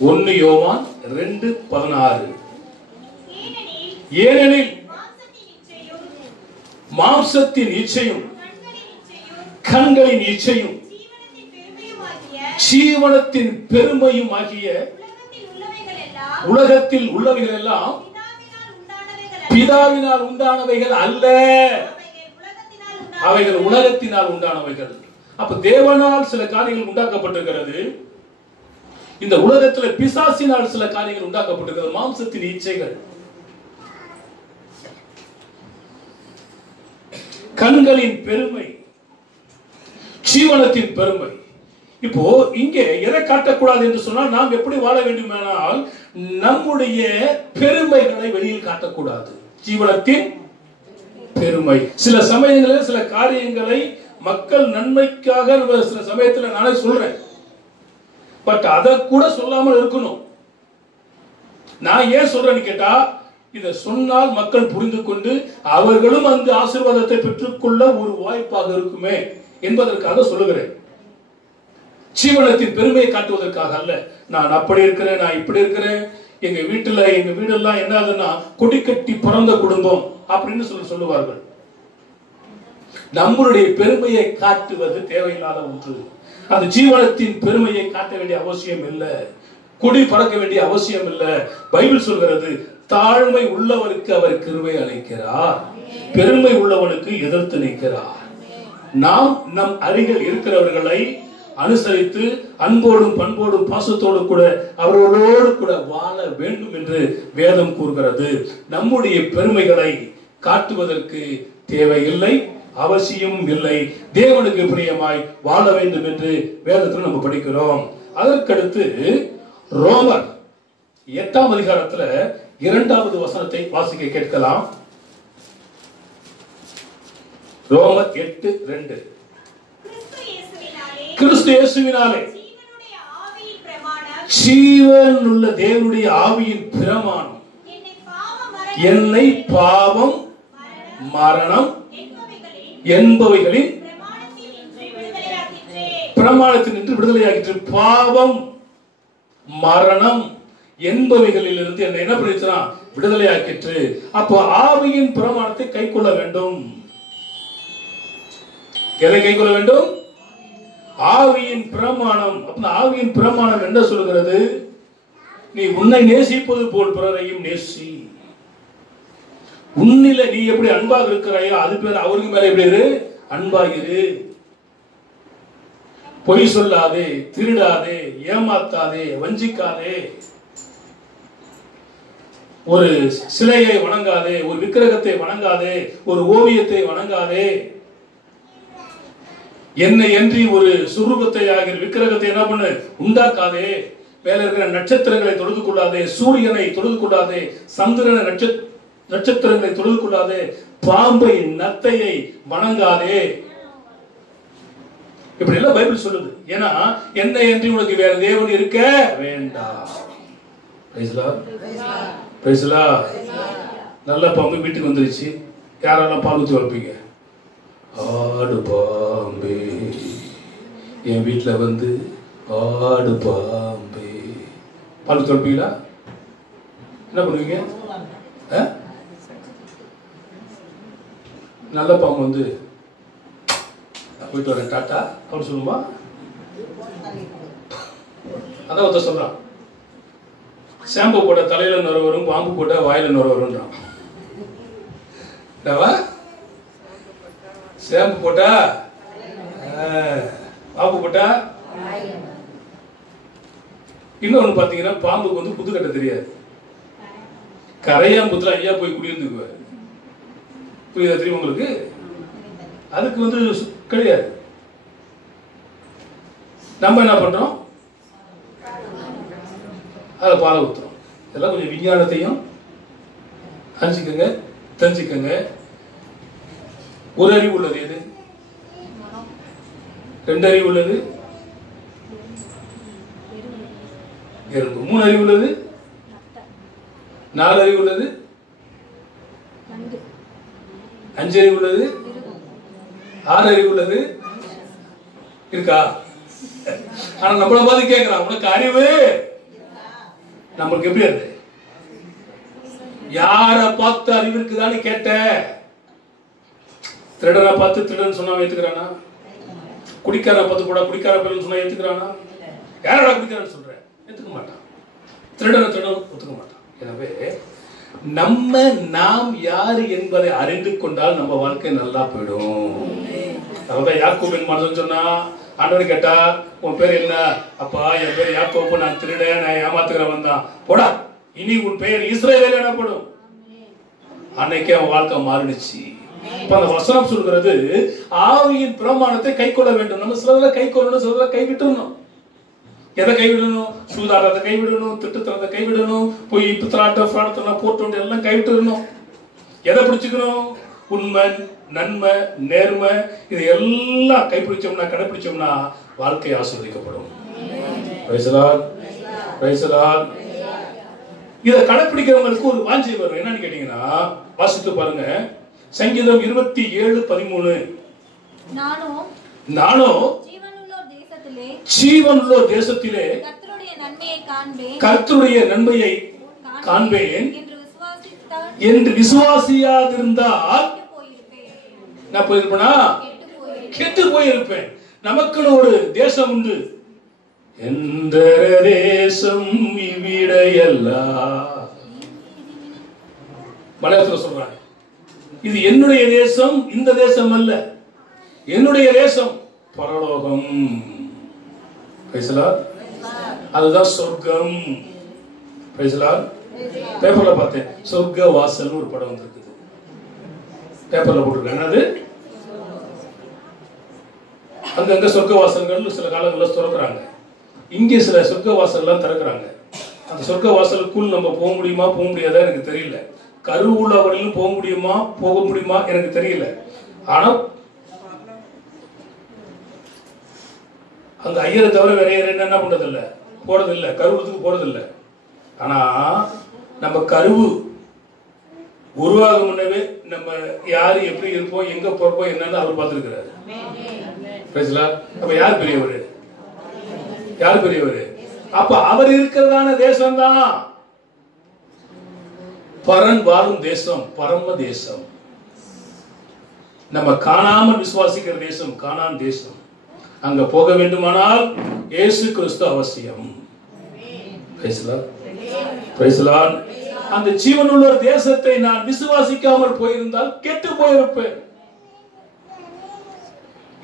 1 யோவான் 2:16. ஏனெனில் மாம்சத்தின் இச்சையும் கண்களின் இச்சையும் ஜீவனத்தின் பெருமையும் ஆகிய உலகத்தில் உள்ளவைகள் எல்லாம் பிதாவினால் உண்டானவைகள் அல்ல, அவைகள் உலகத்தினால் உண்டானவைகள். அப்ப தேவனால் சில காரியங்கள் உண்டாக்கப்பட்டிருக்கிறது, இந்த உலகத்தில் பிசாசினால் சில காரியங்கள் உண்டாக்கப்பட்டிருக்கிறது. மாம்சத்தின் இச்சைகள், கண்களின் பெருமை, ஜீவனத்தின் பெருமை. இப்போ இங்கே எதை காட்டக்கூடாது என்று சொன்னால், நாம் எப்படி வாழ வேண்டுமானால் நம்முடைய பெருமைகளை வெளியில் காட்டக்கூடாது. ஜீவனத்தின் பெருமை. சில சமயங்களில் சில காரியங்களை மக்கள் நன்மைக்காக சில சமயத்தில் நானே சொல்றேன், பட் அதை கூட சொல்லாமல் இருக்கணும். நான் ஏன் சொல்றேன்னு கேட்டா, இதை சொன்னால் மக்கள் புரிந்து கொண்டு அவர்களும் அந்த ஆசீர்வாதத்தை பெற்றுக்கொள்ள ஒரு வாய்ப்பாக இருக்குமே என்பதற்காக சொல்லுகிறேன். ஜீவனத்தின் பெருமையை காட்டுவதற்காக அல்ல. நான் அப்படி இருக்கிறேன், நான் இப்படி இருக்கிறேன், எங்க வீடெல்லாம் என்னதுன்னா கொடி கட்டி பிறந்த குடும்பம் அப்படின்னு சொல்லுவார்கள். நம்மளுடைய பெருமையை காட்டுவது தேவையில்லாத ஒன்று. அந்த ஜீவனத்தின் பெருமையை காட்ட வேண்டிய அவசியம் இல்லை, கொடி பறக்க வேண்டிய அவசியம் இல்லை. பைபிள் சொல்கிறது, தாழ்மை உள்ளவருக்கு அவர் கிருபை அளிக்கிறார், பெருமை உள்ளவனுக்கு எதிர்த்து நிற்கிறார். நாம் நம் அருகில் இருக்கிறவர்களை அனுசரித்து அன்போடும் பண்போடும் பாசத்தோடு கூட அவர்களோடு கூட வாழ வேண்டும் என்று வேதம் கூறுகிறது. நம்முடைய பெருமைகளை காட்டுவதற்கு தேவையில்லை, அவசியம் இல்லை. தேவனுக்கு பிரியமாய் வாழ வேண்டும் என்று வேதத்தில் நம்ம படிக்கிறோம். அதற்கடுத்து ரோமர் 8ஆம் அதிகாரத்துல 2வது வசனத்தை வாசிக்க கேட்கலாம். ரோமர் 8:2. கிறிஸ்து இயேசுவினாலே ஜீவன் உள்ள தேவனுடைய ஆவியின் பிரமாணம் என்னை பாவம் மரணம் என்பவைகளின் பிரமாணத்தில் நின்று விடுதலையாகிற்று. பாவம் மரணம் என்பவைகளில் இருந்து என்னை என்ன பண்ணிச்சுனா விடுதலையாக்கிற்று. அப்போ ஆவியின் பிரமாணத்தை கை கொள்ள வேண்டும். எதை கை கொள்ள வேண்டும்? ஆவியின் பிரமாணம். ஆவியின் பிரமாணம் என்ன சொல்கிறது? நீ உன்னை நேசிப்பது போல் பிறரையும் நேசி. உன்னில நீ எப்படி அன்பாக இருக்கிறாயோ அது பேர் அவருக்கு மேல எப்படி இரு, அன்பாகிரு. பொய் சொல்லாதே, திருடாதே, ஏமாத்தாதே, வஞ்சிக்காதே, ஒரு சிலையை வணங்காதே, ஒரு விக்கிரகத்தை வணங்காதே, ஒரு ஓவியத்தை வணங்காதே, என்னை என்று ஒரு சுரூபத்தை ஆகிய விக்கிரகத்தை என்ன பண்ணு உண்டாக்காதே, மேல இருக்கிற நட்சத்திரங்களை தொழுது கொள்ளாதே, சூரியனை தொழுது கொள்ளாதே, சந்திரனை நட்சத்திரங்களை தொழுது கொள்ளாதே, பாம்பை நத்தையை வணங்காதே. இப்படி எல்லாம் பைபிள் சொல்லுது. ஏன்னா என்னை என்று உனக்கு வேற தேவன் இருக்க வேண்டாம். நல்ல பாம்பு வீட்டுக்கு வந்துருச்சு, யாரெல்லாம் பால் ஊற்றி வளர்ப்பீங்க? ஆடு பாம்பே என் வீட்டுல வந்து ஆடு பாம்பே பால் ஊற்றி வளர்ப்பீங்களா? என்ன பண்ணுவீங்க? நல்ல பாம்பு வந்து போயிட்டு வரேன் டாட்டா அப்படி சொல்லுமா? அதான் ஒருத்தர் சொல்றான், ஷாம்பு போட்ட தலையில நுர வரும், பாம்பு போட்ட வாயில நுர வரும்ன்றான். ஷாம்பு போட்டா பாம்பு போட்டா. இன்னொன்னு பாத்தீங்கன்னா, பாம்புக்கு வந்து புது கட்ட தெரியாது, கரையாம்புத்துல ஐயா போய் குடியிருந்துக்குவாரு. புரியுதா? தெரியும் உங்களுக்கு? அதுக்கு வந்து கிடையாது. நம்ம என்ன பண்றோம்? அதை பாலை ஊத்துறோம். இதெல்லாம் கொஞ்சம் விஞ்ஞானத்தையும் அறிஞ்சிக்கங்க, தெரிஞ்சுக்கங்க. ஒரு அறிவு உள்ளது எது? 2 அறிவு உள்ளது, 3 அறிவு உள்ளது, 4 அறிவு உள்ளது, 5 அறிவு உள்ளது, 6 அறிவு உள்ளது இருக்கா? ஆனா நம்மள பார்த்து கேட்கிறான், உனக்கு அறிவு நம்மளுக்கு எப்படி இருக்கு? யார பார்த்து அறிவு இருக்குதான்னு கேட்ட, திருடனை பார்த்து திருடன் சொன்னா ஏத்துக்கிறானா? குடிக்கார பார்த்து கூட குடிக்கார பையன் சொன்னா ஏத்துக்கிறானா? யாரோட குடிக்கிறான்னு சொல்றேன், ஏத்துக்க மாட்டான். திருடனை திருடன் ஒத்துக்க மாட்டான். எனவே நாம் யாரு என்பதை அறிந்து கொண்டால் நம்ம வாழ்க்கை நல்லா போயிடும். அதான் யாக்கோபின் மனசன் சொன்னா, ஆண்டவர் கேட்டா உன் பேர் என்ன? அப்பா என் பேர் யாக்கோபு, நான் திருடன், நான் ஏமாத்துக்கிறவன் தான். போடா, இனி உன் பெயர் இஸ்ரவேல் எனப்படும். அன்னைக்கு அவன் வாழ்க்கை மாறிடுச்சு. இப்ப அந்த வசனம் சொல்கிறது ஆவியின் பிரமாணத்தை கை கொள்ள வேண்டும். நம்ம சிலதை கை கொள்ளணும், சிலதை கைவிட்டுணும். எதை கைவிடணும்? சூதாட்டத்தை கைவிடணும், திட்டத்தை கைவிடணும், போய் பித்தலாட்ட பிராணத்தெல்லாம் போட்டு எல்லாம் கைவிட்டுறணும். எதை பிடிச்சுக்கணும்? உண்மை, நன்மை, நேர்மை, இது எல்லாம் கைப்பிடிச்சோம்னா, கடைபிடிச்சோம்னா வாழ்க்கை ஆசீர்வதிக்கப்படும். இதை கடைபிடிக்கிறவங்களுக்கு ஒரு வாஞ்சை வரும். என்னன்னு கேட்டீங்கன்னா, வாசித்து பாருங்க, சங்கீதம் 27:13. நானோ ஜீவனுள்ள தேசத்திலே கர்த்தருடைய நன்மையை காண்பேன் என்று விசுவாசியாதிருந்தால் நான் போயிருப்பேனா? கெட்டு போயிருப்பேன். நமக்குன்னு ஒரு தேசம் உண்டு. எந்த தேசம் இவ்விடையல்லா, மலையாளத்தில் சொல்றாங்க, இது என்னுடைய தேசம், இந்த தேசம் அல்ல, என்னுடைய தேசம் பரலோகம். அதுதான் சொர்க்கம். பேப்பர்ல பார்த்தேன், சொர்க்க வாசல் ஒரு படம் வந்திருக்குது, பேப்பர்ல போட்டிருக்காங்க. அது அங்கங்க சொர்க்க வாசல்கள் சில காலங்களில் திறக்கிறாங்க. இங்கே சில சொர்க்க வாசல் எல்லாம் திறக்கிறாங்க. அந்த சொர்க்க வாசலுக்குள் நம்ம போக முடியுமா போக முடியாதா எனக்கு தெரியல. கருவுள்ள வரையிலும் போக முடியுமா எனக்கு தெரியல. ஆனா அந்த ஐயரை தவிர வேற என்ன பண்றதில்ல, போறதில்லை, கருவுறதுக்கு போறதில்லை. ஆனா நம்ம கருவு உருவாக முன்னவே நம்ம யாரு எப்படி இருப்போம், எங்க போறப்போம் என்னன்னு அவர் பார்த்திருக்கிறாரு. அப்ப யார் பெரியவர்? யார் பெரியவர்? அப்ப அவர் இருக்கிறதான தேசம் தான் பரன் வாழும் தேசம், பரம தேசம். நம்ம காணாமல் விசுவாசிக்கிற தேசம் கானான் தேசம். அங்க போக வேண்டுமானால் இயேசு கிறிஸ்து அவசியம். அந்த ஜீவனுள்ள தேசத்தை நான் விசுவாசிக்காமல் போயிருந்தால் கெட்டு போயிருப்பேன்.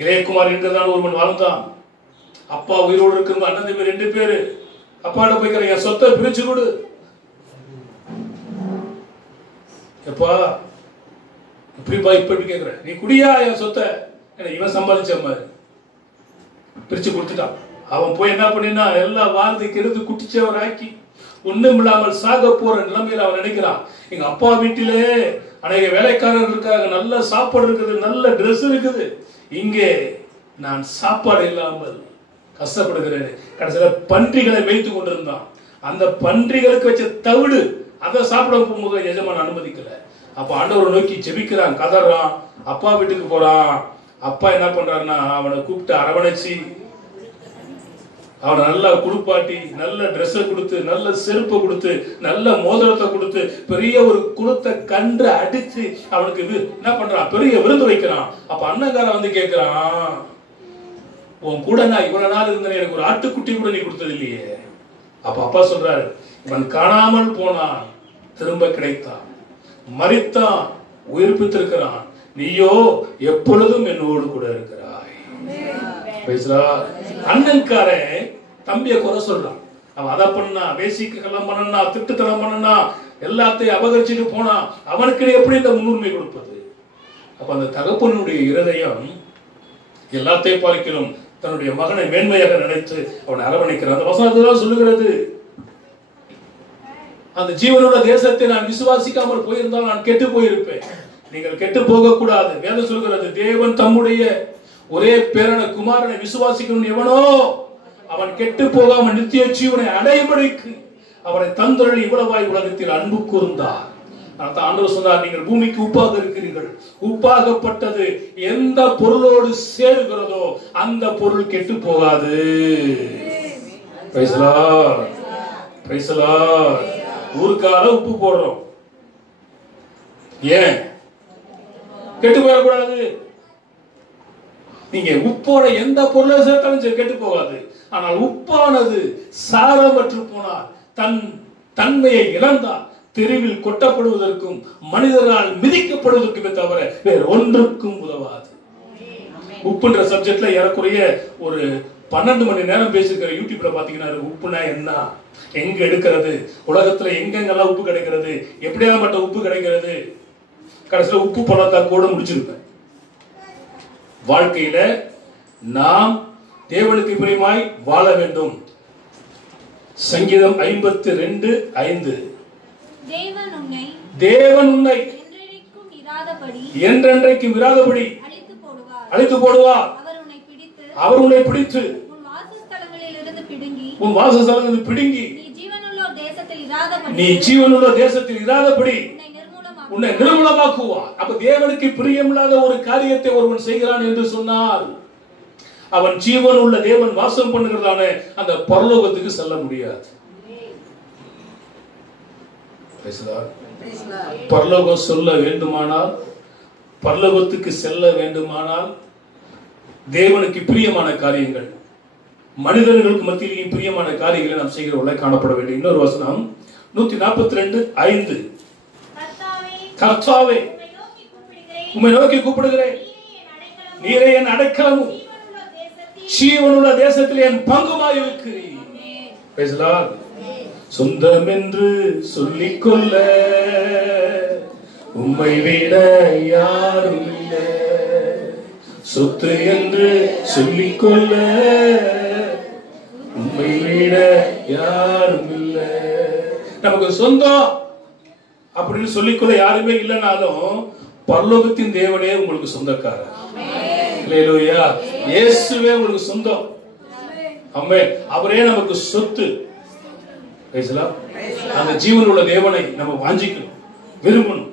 இளையகுமார் என்கிறதான் ஒருவன் வாழ்ந்தான். அப்பா உயிரோடு இருக்கிற அண்ணன் தம்பி 2 பேரு. அப்பாட போய்க்கிற என் சொத்தை பிரிச்சு கொடு. எப்பா இப்படிப்பா இப்படி கேட்கிற, நீ குடியா என் சொத்தை? இவன் சம்பாதிச்ச மாதிரி பிரிச்சு கொடுத்துட்டான். அவன் போய் என்ன பண்ணினா, எல்லா வாழ்க்கைக்கு எடுத்து குட்டிச்சவர் ஆக்கி ஒண்ணும் இல்லாமல் சாக போற நிலைமையில அவன் நினைக்கிறான். எங்க அப்பா வீட்டிலே அநேக வேலைக்காரர்கள் இருக்காங்க, நல்ல சாப்பாடு இருக்குது, நல்ல ட்ரெஸ் இருக்குது, இங்கே நான் சாப்பாடு இல்லாமல் கஷ்டப்படுகிறேன். கடைசியில பன்றிகளை வைத்து கொண்டிருந்தான். அந்த பன்றிகளுக்கு வச்ச தவிடு அதை சாப்பிட போகும்போது எஜமான் அனுமதிக்கல. அப்ப ஆண்டவரை நோக்கி ஜெபிக்கிறான், கதறான், அப்பா வீட்டுக்கு போறான். அப்பா என்ன பண்றாருன்னா, அவனை கூப்பிட்டு அரவணைச்சு அவனை நல்லா குளிப்பாட்டி, நல்ல ட்ரெஸ்ஸை கொடுத்து, நல்ல செருப்பை கொடுத்து, நல்ல மோதிரத்தை கொடுத்து, பெரிய ஒரு குளத்தை கன்று அடிச்சு அவனுக்கு என்ன பண்றான், பெரிய விருந்து வைக்கிறான். அப்ப அண்ணங்காரன் வந்து கேட்கிறான், உன் கூட நான் இவ்வளவு நாள் இருந்தேன், எனக்கு ஒரு ஆட்டுக்குட்டி கூட நீ கொடுத்தது இல்லையே. அப்ப அப்பா சொல்றாரு, இவன் காணாமல் போனான், திரும்ப கிடைத்தான், மரித்தான், உயிர்ப்பித்திருக்கிறான், நீயோ எப்பொழுதும் என்னோடு கூட இருக்கிறாய். அண்ணன்காரன் தம்பிய குறை சொல்றான். அவன் அதை பண்ணா, வேசிக்கு கல்லம் பண்ணா, திட்டுத்தனம் பண்ணா, எல்லாத்தையும் அபகரிச்சுட்டு போனா, அவனுக்கு எப்படி இந்த முன்னுரிமை கொடுப்பது? அப்ப அந்த தகப்பனுடைய இருதயம் எல்லாத்தையும் பார்க்கிறோம் தன்னுடைய மகனை மேன்மையாக நினைத்து அவனை அரவணைக்கிறான். அந்த வசனத்தை சொல்லுகிறது, அந்த ஜீவனுள்ள தேசத்தை நான் விசுவாசிக்காமல் போயிருந்தால் நான் கெட்டு போயிருப்பேன். நீங்கள் கெட்டு போக கூடாது. வேதம் சொல்கிறது, தேவன் தம்முடைய ஒரே பேரன குமாரனை விசுவாசிக்கணும் எவனோ அவன் கெட்டு போகாமல் நித்திய ஜீவனை அடைபடிக்கு அவனை தந்தருளி இவ்வளவாய் உலகத்தில் அன்பு கூர்ந்தார். ஆண்டவர் சொன்னார், நீங்கள் பூமிக்கு உப்பாக இருக்கிறீர்கள், உப்பாகப்பட்டது எந்த பொருளோடு சேருகிறதோ அந்த பொருள் கெட்டு போகாது. Praise the Lord. ஊருக்கால உப்பு போடுறோம். ஏன்? கெட்டு போகக்கூடாது. நீங்க உப்போட எந்த பொருளை சேர்த்தாலும் சரி கெட்டு போகாது. ஆனால் உப்பானது சாரமற்று போனால், தன் தன்மையை இழந்தால், தெருவில் கொட்டப்படுவதற்கும் மனிதரால் மிதிக்கப்படுவதற்குமே தவிர வேற ஒன்றுக்கும் உதவாது. உப்புன்ற சப்ஜெக்ட்ல ஏறக்குறைய ஒரு 12 மணி நேரம் பேசியிருக்கிற யூடியூப்ல பாத்தீங்கன்னா, உப்புனா என்ன, எங்க எடுக்கிறது, உலகத்துல எங்கெங்கெல்லாம் உப்பு கிடைக்கிறது, எப்படியாப்பட்ட உப்பு கிடைக்கிறது, கடைசியில் உப்பு பழத்தா கூட முடிச்சிருப்பேன். வாழ்க்கையில நாம் தேவனுக்கு பிரியமாய் வாழ வேண்டும். சங்கீதம் 52:5. தேவன் உன்னை என்றென்றைக்கும் இராதபடி அழித்து போடுவார். அவர் உன்னை பிடித்து உன் வாசஸ்தலங்களிலிருந்து பிடுங்கி நீ ஜீவனுள்ள தேசத்தில் இராதபடி உன்னை நிர்மூலமாக்குவார். அப்ப தேவனுக்கு பிரியமில்லாத ஒரு காரியத்தை ஒருவன் செய்கிறான் என்று சொன்னால், அவன் ஜீவன் உள்ள தேவன் வாசம் பண்ணுகிறதான அந்த பரலோகத்துக்கு செல்ல முடியாது. பரலோகம் சொல்ல வேண்டுமானால், பரலோகத்துக்கு செல்ல வேண்டுமானால், தேவனுக்கு பிரியமான காரியங்கள், மனிதர்களுக்கு மத்தியிலேயும் பிரியமான காரியங்களை நாம் செய்கிறவர்கள காணப்பட வேண்டும். இன்னொரு வசனம் 142:5. கர்த்தாவே, உம்மை நோக்கி கூப்பிடுகிறேன், நீரே என் அடைக்கலமும் ஜீவனுள்ள தேசத்தில் என் பங்குமாய் இருக்கிறீர். சொந்தம் என்று சொல்லிக்கொள்ள உம்மை விட யாரும் இல்லை, சொத்து என்று சொல்லிக்கொள்ள உம்மை விட யாரும் இல்லை. நமக்கு சொந்தம் அப்படின்னு சொல்லிக்கொள்ள யாருமே இல்லைனாலும் பரலோகத்தின் தேவனே உங்களுக்கு சொந்தக்காரர். அல்லேலூயா. இயேசுவே உங்களுக்கு சொந்தம். ஆமென். அவரே நமக்கு சொத்து. அந்த ஜீவன் உள்ள தேவனை நம்ம வாஞ்சிக்கணும், விரும்பணும்.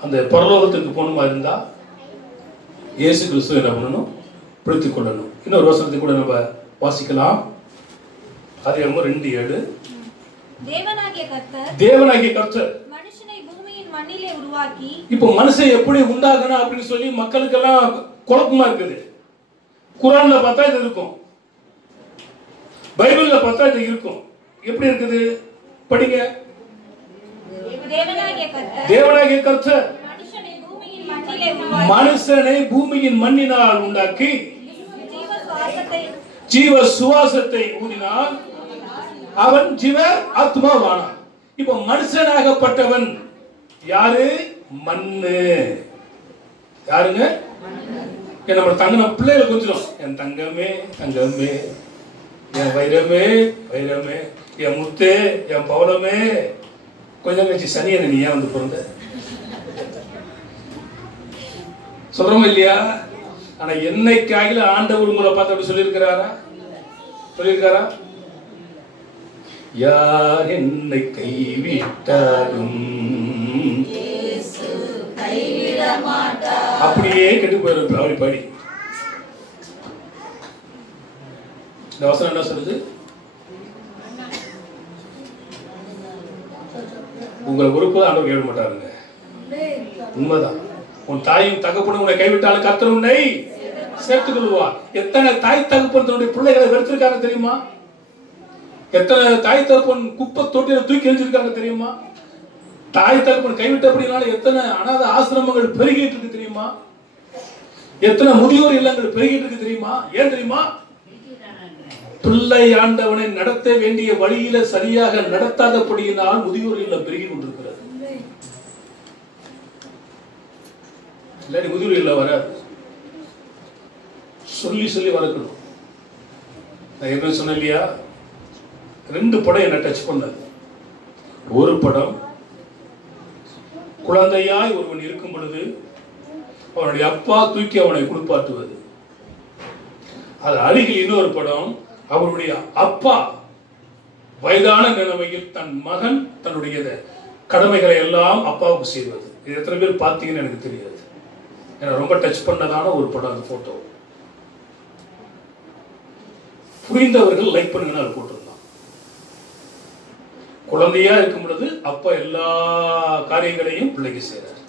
அந்த பரலோகத்துக்கு போகணுமா இருந்தா இயேசு கிறிஸ்துவை என்ன பண்ணணும்? பிடித்துக் கொள்ளணும். இன்னொரு வசனத்தை கூட நம்ம வாசிக்கலாம். ஆதியாகமம் 2:7. தேவனாகிய கர்த்தர் மனுஷனை பூமியின் மண்ணிலே உருவாக்கி. இப்போ மனுஷன் எப்படி உண்டாகணும் அப்படின்னு சொல்லி மக்களுக்கெல்லாம் குழப்பமா இருக்குது. குர்ஆன்ல பார்த்தா இது இருக்கும், பைபிள்ல பார்த்தா இது இருக்கும். எப்படி இருக்குது? படிங்க. தேவனாகிய கர்த்தர் மனுஷனை பூமியின் மண்ணினால் உண்டாக்கி ஜீவ சுவாசத்தை ஊதினான், அவன் ஜீவ ஆத்மாவானான். இப்ப மனுஷனாகப்பட்டவன் யாரு? மண்ணு. யாருங்க? நம்ம தங்க பிள்ளைகள் கொஞ்சம், என் தங்கமே தங்கமே, என் வைரமே வைரமே, என் முத்தே என் பவளமே, கொஞ்சம் கழிச்சு சனியனை நீ ஏன் வந்து பிறந்த சொல்றோம் இல்லையா? ஆனா என்னைக்காக ஆண்டவர் உங்களை பார்த்து அப்படி சொல்லியிருக்கிறாரா? சொல்லியிருக்காரா? யார் என்னை கைவிட்டாலும் அப்படியே கெட்டு போயிடும். அப்படி பாடி இந்த வசனம் என்ன சொல்லுது? உங்களை பொறுப்பு ஆண்டவர் கைவிட மாட்டாருங்க. உண்மைதான். உன் தாயும் தகப்பனும் உன்னை கைவிட்டாலும் கர்த்தர் உன்னை சேர்த்துக் கொள்வார். எத்தனை தாய் தகப்பன் தன்னுடைய பிள்ளைகளை வெறுத்திருக்காங்க தெரியுமா? எத்தனை தாய் தகப்பன் குப்பை தொட்டியில தூக்கி எறிஞ்சிருக்காங்க தெரியுமா? தாய் தகப்பன் கைவிட்டபடினால எத்தனை அநாத ஆசிரமங்கள் பெருகிட்டு இருக்கு தெரியுமா? எத்தனை முதியோர் இல்லங்கள் பெருகிட்டு இருக்கு தெரியுமா? ஏன் தெரியுமா? பிள்ளை ஆண்டவனை நடத்த வேண்டிய வழியில சரியாக நடத்தாதபடியினால் முதியோர் இல்லம் பெருகி கொண்டிருக்கிறது. இல்லாட்டி முதியோர் இல்லம் வராது. சொல்லி சொல்லி வளர்க்கணும். நான் எப்படி சொன்னேன் இல்லையா? 2 படம் என்ன டச் பண்ணது. ஒரு படம் குழந்தையாய் ஒருவன் இருக்கும் பொழுது அவனுடைய அப்பா தூக்கி அவனை குளிப்பாட்டுவது. அது அருகில் இன்னொரு படம், அவருடைய அப்பா வயதான நிலைமையில் தன் மகன் தன்னுடைய கடமைகளை எல்லாம் அப்பாவுக்கு செய்வது. இது எத்தனை பேர் பார்த்தீங்கன்னு எனக்கு தெரியாது. எனக்கு ரொம்ப டச் பண்ணதான ஒரு படம் அந்த போட்டோ. புரிந்தவர்கள் லைக் பண்ணுங்கன்னு அது போட்டிருந்தான். குழந்தையா இருக்கும் பொழுது அப்பா எல்லா காரியங்களையும் பிள்ளைக்கு செய்யறாரு.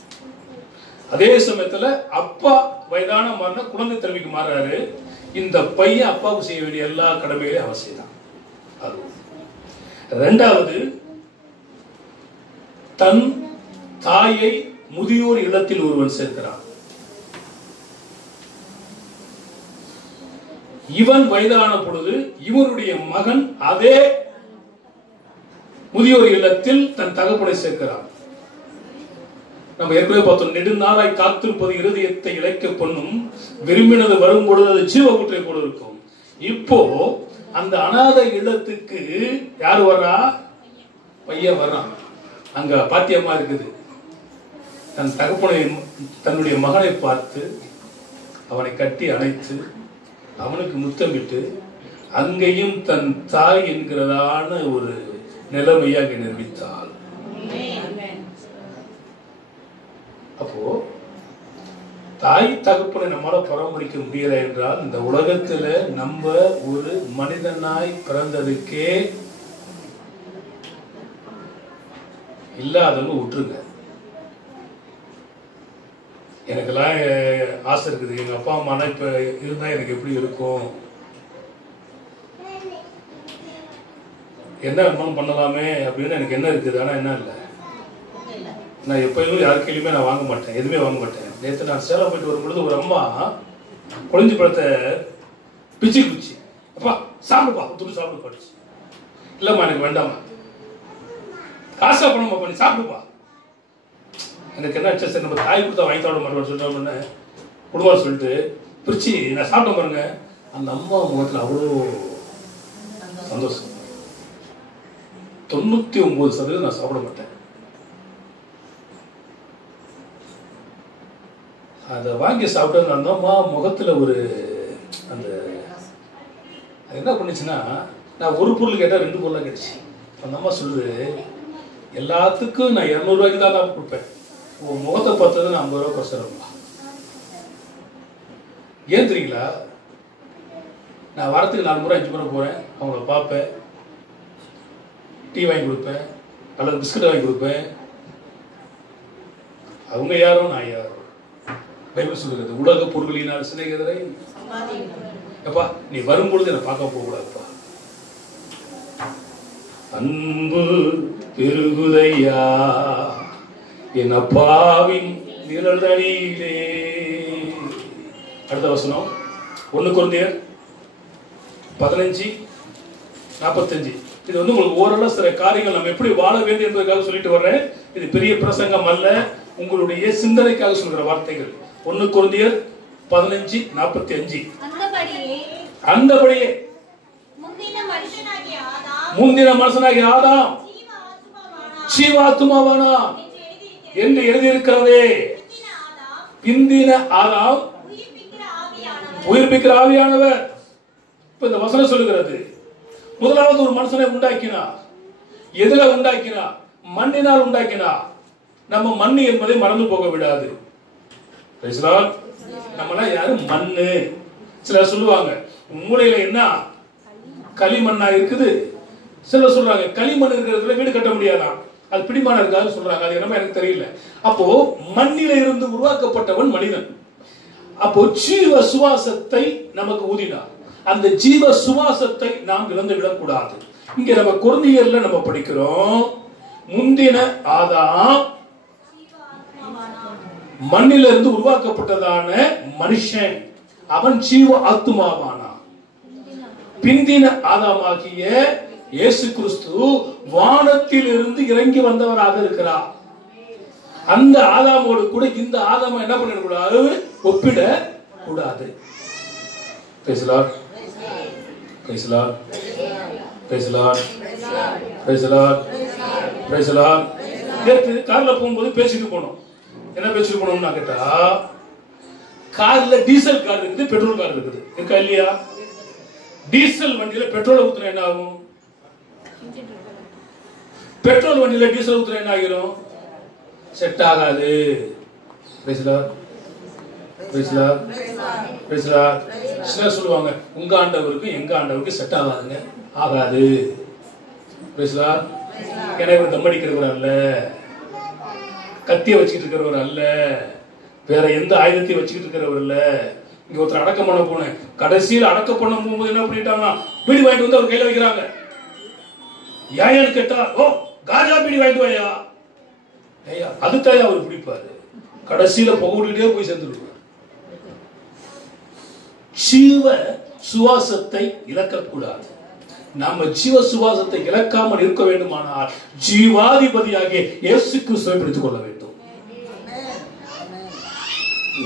அதே சமயத்துல அப்பா வயதான மாறின குழந்தை தலைவிக்கு மாறாரு. இந்த பையன் அப்பாவுக்கு செய்ய வேண்டிய எல்லா கடமைகளையும் அவர் செய்தான். அது இரண்டாவது, தன் தாயை முதியோர் இல்லத்தில் ஒருவன் சேர்க்கிறான். இவன் வயதான பொழுது இவனுடைய மகன் அதே முதியோர் இல்லத்தில் தன் தகப்பனை சேர்க்கிறான். நம்ம ஏற்கனவே பார்த்தோம், நெடுநாளாய் காத்திருப்பது இருதயத்தை இழைக்க பண்ணும், விரும்பினது வரும் பொழுது அது ஜீவ ஊற்றை போல இருக்கும். இப்போ அந்த அநாதை இல்லத்துக்கு யாரு வர்றா? பையன் வர்றான். அங்க பாத்தியம்மா இருக்குது. தன் தகப்பனை தன்னுடைய மகனை பார்த்து அவனை கட்டி அணைத்து அவனுக்கு முத்தமிட்டு அங்கேயும் தன் தாய் என்கிறதான ஒரு நிலைமையாக நிர்மித்தாள். அப்போ தாய் தகப்பனை நம்மளால பராமரிக்க முடியல என்றால் இந்த உலகத்துல நம்ம ஒரு மனிதனாய் பிறந்ததுக்கே இல்லாதவங்க விட்டுருங்க. எனக்கெல்லாம் ஆசை இருக்குது, எங்க அப்பா அம்மா இப்ப இருந்தா எனக்கு எப்படி இருக்கும், என்ன அனுபவம் பண்ணலாமே அப்படின்னு எனக்கு என்ன இருக்குது. ஆனா என்ன இல்லை, நான் எப்பயுமே யாரு கேள்வியுமே நான் வாங்க மாட்டேன், எதுவுமே வாங்க மாட்டேன். நேற்று நான் சேலம் போயிட்டு வரும்பொழுது ஒரு அம்மா குழஞ்சி பழத்தை பிச்சு பிச்சு, அப்பா சாப்பிடுப்பா துணி சாப்பிடு படிச்சு, இல்லம்மா எனக்கு வேண்டாமா, காசா பணமா பண்ணி சாப்பிடுப்பா. எனக்கு என்ன சரி நம்ம தாய் கொடுத்தா வாங்கி சாப்பிட மாட்டோம்னு சொல்லிட்டோம்னு குடும்பம் சொல்லிட்டு பிரிச்சு நான் சாப்பிட பாருங்க. அந்த அம்மா முகத்தில் அவ்வளோ சந்தோஷம். 99% நான் சாப்பிட மாட்டேன். அதை வாங்கி சாப்பிட்டு அந்த அம்மா முகத்தில் ஒரு அந்த அது என்ன பண்ணுச்சுன்னா, நான் ஒரு பொருள் கேட்டால் 2 பொருளாக கிடைச்சி. அந்த அம்மா சொல்லுது, எல்லாத்துக்கும் நான் 200 ரூபாய்க்கு தான் கொடுப்பேன், உன் முகத்தை பார்த்தது நான் 50 ரூபா குறைச்சிடறேன்ப்பா. ஏன் தெரியுங்களா, நான் வாரத்துக்கு 4 முறை 5 முறை போகிறேன், அவங்கள பார்ப்பேன், டீ வாங்கி கொடுப்பேன் அல்லது பிஸ்கட் வாங்கி கொடுப்பேன். அவங்க யாரோ நான் யாரோ. பைபிள் சொல்லுகிறது, உலக பொருள்களினால் சிநேகிதரை எப்பா நீ வரும்பொழுது என்னை பார்க்க போகக்கூடாதுப்பா. அன்பு பெருகுதையா என் அப்பாவின் நிழல்தனியிலே. அடுத்த வசனம் 1 கொரிந்தியர் 15:45. இது வந்து உங்களுக்கு ஓரளவு சில காரியங்கள் நம்ம எப்படி வாழ வேண்டும் என்பதற்காக சொல்லிட்டு வர்றேன். இது பெரிய பிரசங்கம் அல்ல, உங்களுடைய சிந்தனைக்காக சொல்கிற வார்த்தைகள். 1 கொரிந்தியர் 15:45. அந்தபடியே முந்தின மனுஷனாகிய ஆதாம் ஜீவாத்துமாவானா என்று எழுதியிருக்கிறதே, பிந்தின ஆதாம் உயிர்ப்பிக்கிற ஆவியானவர். இப்ப இந்த வசனம் சொல்லுகிறது, முதலாவது ஒரு மனுஷனை உண்டாக்கினார். எதுல உண்டாக்கினார்? மண்ணினால் உண்டாக்கினார். நம்ம மண்ணு என்பதை மறந்து போக விடாது. நம்மளாம் யாரு? மண்ணு. சிலர் சொல்லுவாங்க மூளையில என்ன களிமண்ணா இருக்குது, சிலர் சொல்றாங்க களிமண் இருக்கிறதுல வீடு கட்ட முடியாதான், அது பிடிமான இருக்காது சொல்றாங்க. அது என்னமா எனக்கு தெரியல. அப்போ மண்ணில இருந்து உருவாக்கப்பட்டவன் மனிதன். அப்போ ஜீவ சுவாசத்தை நமக்கு ஊதினார். அந்த ஜீவ சுவாசத்தை நாம் இழந்து விடக்கூடாது. இங்க நம்ம கொரிந்தியர்ல நம்ம படிக்கிறோம், முந்தின ஆதாம் மண்ணிலிருந்து உருவாக்கப்பட்டதான மனுஷன், அவன் ஜீவ ஆத்துமாவானா. பிந்தின ஆதாமாகிய இயேசு கிறிஸ்து வானத்தில் இருந்து இறங்கி வந்தவராக இருக்கிறார். அந்த ஆதாமோடு கூட இந்த ஆதாம என்ன பண்ணிடக்கூடாது? ஒப்பிட கூடாது. பேசலாம் பேசலாம் பேசலாம் பேசலாம் பேசலாம். நேற்று கார்ல போகும்போது பேசிட்டு போனோம். என்ன பேசிட்டு போனோம்னா கேட்டா, கார்ல டீசல் கார் இருக்குது, பெட்ரோல் கார் இருக்குது, இருக்கா இல்லையா? டீசல் வண்டியில பெட்ரோல் ஊத்துனா என்ன ஆகும்? பெட்ரோல் வண்டியில டீசல் ஊத்துனா என்ன ஆகிரும்? செட் ஆகாது. பேசலாம் பேசலாம் பேசலாம். சிலர் சொல்லுவாங்க உங்க ஆண்டவருக்கு எங்க ஆண்டவருக்கு செட் ஆகாதுங்க, ஆகாது. பேசலாம் ஏன்னா இவர் தம் அடிக்கிறவர் அல்ல, கத்திய வச்சுக்கிட்டு இருக்கிறவர் அல்ல, வேற எந்த ஆயுதத்தையும் வச்சுக்கிட்டு இருக்கிறவர் இல்ல. இங்க ஒருத்தர் அடக்கம் பண்ண போனேன், கடைசியில் அடக்கம் பண்ண போகும்போது என்ன பண்ணிட்டாங்கன்னா பீடி வாங்கிட்டு வந்து அவர் கையில வைக்கிறாங்க. ஏன்னு கேட்டா, ஓ காஜா பீடி வாங்கிட்டு வாயா, ஐயா அதுக்காக அவர் பிடிப்பாரு. கடைசியில புகை போய் சேர்ந்துருவார். ஜீவ சுவாசத்தை இழக்கக்கூடாது. நம்ம ஜீவ சுவாசத்தை இழக்காமல் இருக்க வேண்டுமானால் ஜீவாதிபதியாகிய இயேசு கிறிஸ்துவை பிடித்துக் கொள்ள வேண்டும்.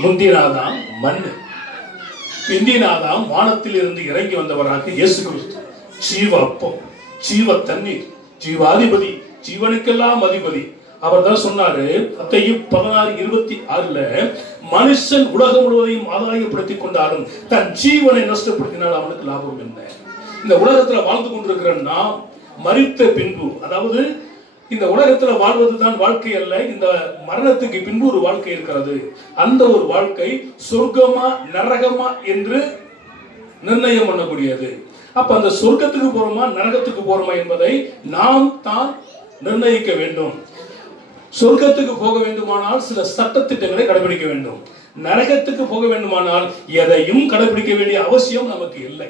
முந்தினாதாம் மண்ணு, பிந்தினாதாம் வானத்தில் இருந்து இறங்கி வந்தவராக இயேசு கிறிஸ்து. ஜீவ அப்பம், ஜீவ தண்ணீர், ஜீவாதிபதி, ஜீவனுக்கெல்லாம் அதிபதி. அவர் தான் சொன்னாரு மத்தேயு 16:26 மனுஷன் உலகம் முழுவதையும் ஆதாயப்படுத்திக் கொண்டாலும் தன் ஜீவனை நஷ்டப்படுத்தினால் அவனுக்கு லாபம் என்ன? இந்த உலகத்துல வாழ்ந்து கொண்டிருக்கிற நாம் மரித்த பின்பு, அதாவது இந்த உலகத்துல வாழ்வதுதான் வாழ்க்கை அல்ல, இந்த மரணத்துக்கு பின்பு ஒரு வாழ்க்கை இருக்கிறது. அந்த ஒரு வாழ்க்கை சொர்க்கமா நரகமா என்று நிர்ணயம் பண்ணக்கூடியது. அப்ப அந்த சொர்க்கத்துக்கு போறோமா நரகத்துக்கு போறோமா என்பதை நாம் தான் நிர்ணயிக்க வேண்டும். சொர்க்கத்துக்கு போக வேண்டுமானால் சில சட்டத்திட்டங்களை கடைபிடிக்க வேண்டும். நரகத்துக்கு போக வேண்டுமானால் எதையும் கடைபிடிக்க வேண்டிய அவசியம் நமக்கு இல்லை.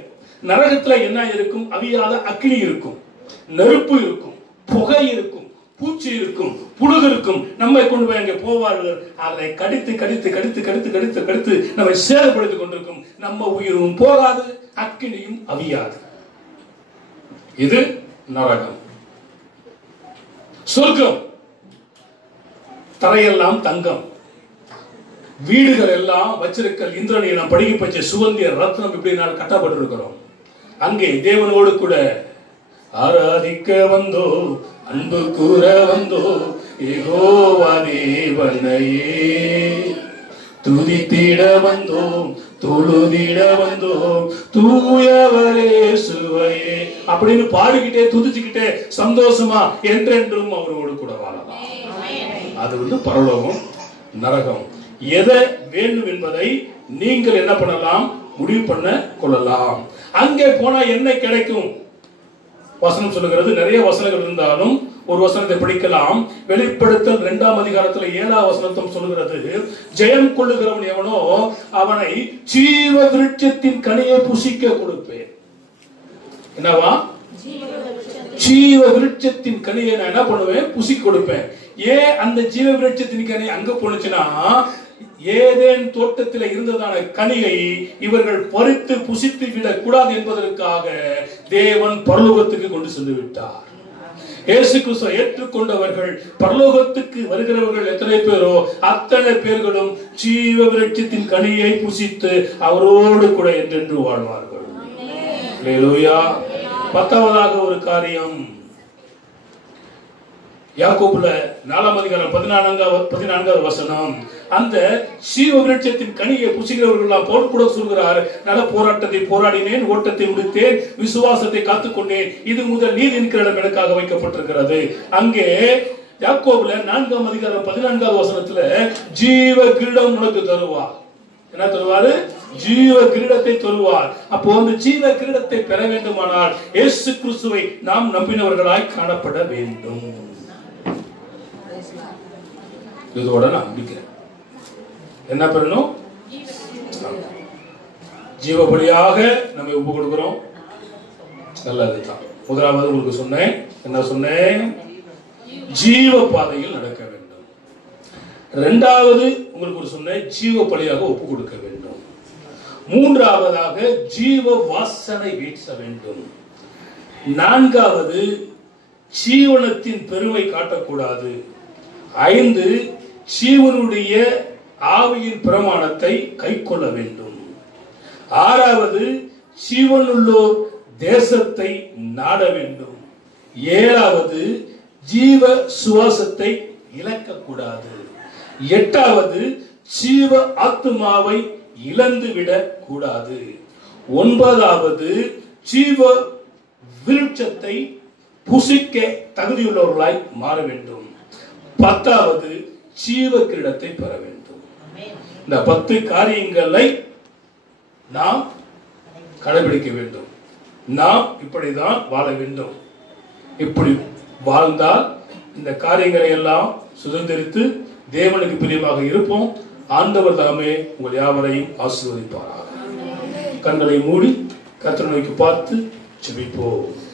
நரகத்துல என்ன இருக்கும்? அவியாத அக்கினி இருக்கும், நெருப்பு இருக்கும், புகை இருக்கும், பூச்சி இருக்கும், புழுகு இருக்கும். நம்மை கொண்டு போய் அங்கே போவார்கள். அதை கடித்து கடித்து கடித்து கடித்து கடித்து கடித்து நம்மை சேதப்படுத்திக் கொண்டிருக்கும். நம்ம உயிரும் போகாது, அக்கினியும் அவியாது. இது நரகம். சொர்க்கம் தரையெல்லாம் தங்கம், வீடுகள் எல்லாம் வச்சிருக்கல் இந்திரனை நாம் படிக்க பச்சை சுகந்திய ரத்னம் இப்படி நான் கட்டப்பட்டிருக்கிறோம். அங்கே தேவனோடு கூட ஆராதிக்க வந்தோ, அன்பு கூற வந்தோ, யெகோவா தேவனையே துதித்திட வந்தோம், தொழுதிட வந்தோம், தூயவரே சுவையே அப்படின்னு பாடிக்கிட்டே துதிச்சுக்கிட்டே சந்தோஷமா என்றென்றும் அவரோடு கூட வாழலாம். அது பரலோகம், நரகம். எதை வேண்டும் என்பதை நீங்கள் என்ன பண்ணலாம்? முடிவு பண்ண கொள்ளலாம். அங்கே போனா என்ன கிடைக்கும்? வசனம் சொல்லுகிறது. நிறைய வசனங்கள் இருந்தாலும் ஒரு வசனத்தை படிக்கலாம். வெளிப்படுத்தல் 2ஆம் அதிகாரத்தில் 7ஆம் வசனத்தை சொல்லுகிறது, ஜெயம் கொள்ளுகிறவன் எவனோ அவனை ஜீவ விருட்சத்தின் கனியை புசிக்க கொடுப்பேன். என்னவா? ஜீவ விருட்சத்தின் கனியை நான் என்ன பண்ணுவேன்? புசிக்க கொடுப்பேன். ஏன் அந்த ஜீவ விருட்சத்தின் கனி அங்க போனுச்சுன்னா, ஏதேன் தோட்டத்தில் இருந்ததான கனியை இவர்கள் பறித்து புசித்து விடக் கூடாது என்பதற்காக தேவன் பரலோகத்துக்கு கொண்டு சென்று விட்டார். இயேசு கிறிஸ்துவை ஏற்றுக்கொண்டவர்கள், பரலோகத்துக்கு வருகிறவர்கள் எத்தனை பேரோ அத்தனை பேர்களும் ஜீவ விருட்சத்தின் கனியை புசித்து அவரோடு கூட என்றென்று வாழ்வார்கள். அல்லேலூயா. 10ஆவதாக ஒரு காரியம், யாக்கோபுல 4ஆம் அதிகாரம் 14வது வசனம், அந்த ஜீவ விருட்சத்தின் கனியை புசிக்கிறவர்கள் போல் கூட சொல்கிறார், நல்ல போராட்டத்தை போராடினேன், ஓட்டத்தை முடித்தேன், விசுவாசத்தை காத்துக்கொண்டேன், இது முதல் நீதி என்கிற இடம் எனக்காக வைக்கப்பட்டிருக்கிறது. அங்கே யாக்கோபுல 4ஆம் அதிகாரம் 14வது வசனத்துல ஜீவ கிரீடம் உனக்கு தருவார். என்ன தருவாரு? ஜீவ கிரீடத்தை தருவார். அப்போ அந்த ஜீவ கிரீடத்தை பெற வேண்டுமானால் இயேசு கிறிஸ்துவை நாம் நம்பினவர்களாய் காணப்பட வேண்டும். இதோட நான் முடிக்கிறேன். என்ன பெறணும்? ஜீவ பலியாக நம்ம ஒப்பு கொடுக்கிறோம். நல்லதுதான். முதலாவது உங்களுக்கு சொன்னேன், என்ன சொன்னேன்? ஜீவ பாதையில் நடக்க வேண்டும். இரண்டாவது உங்களுக்கு ஒரு சொன்னேன், ஜீவ பலியாக ஒப்பு கொடுக்க வேண்டும். மூன்றாவதாக ஜீவ வாசனை வீச வேண்டும். நான்காவது ஜீவனத்தின் பெருமை காட்டக்கூடாது. 5 ஜீவனுடைய ஆவியின் பிரமாணத்தை கைக்கொள்ள வேண்டும். 6வது ஜீவனுள்ளோர் தேசத்தை நாட வேண்டும். 7வது ஜீவ சுவாசத்தை இழக்கக்கூடாது. 8வது ஜீவ ஆத்துமாவை இழந்துவிடக் கூடாது. 9வது ஜீவ விருட்சத்தை புசிக்க தகுதியுள்ளவர்களாய் மாற வேண்டும். 10வது ஜீவ கிரீடத்தை பெற வேண்டும். இந்த 10 காரியங்களை நாம் கடைபிடிக்க வேண்டும். நாம் இப்படிதான் வாழ வேண்டும். இப்படி வாழ்ந்தால் இந்த காரியங்களை எல்லாம் சுதந்திரித்து தேவனுக்கு பிரியமாக இருப்போம். ஆண்டவர் தாமே உங்கள் யாவரையும் ஆசீர்வதிப்பாராக. கண்களை மூடி கர்த்தரை நோக்கி பார்த்து ஜெபிப்போம்.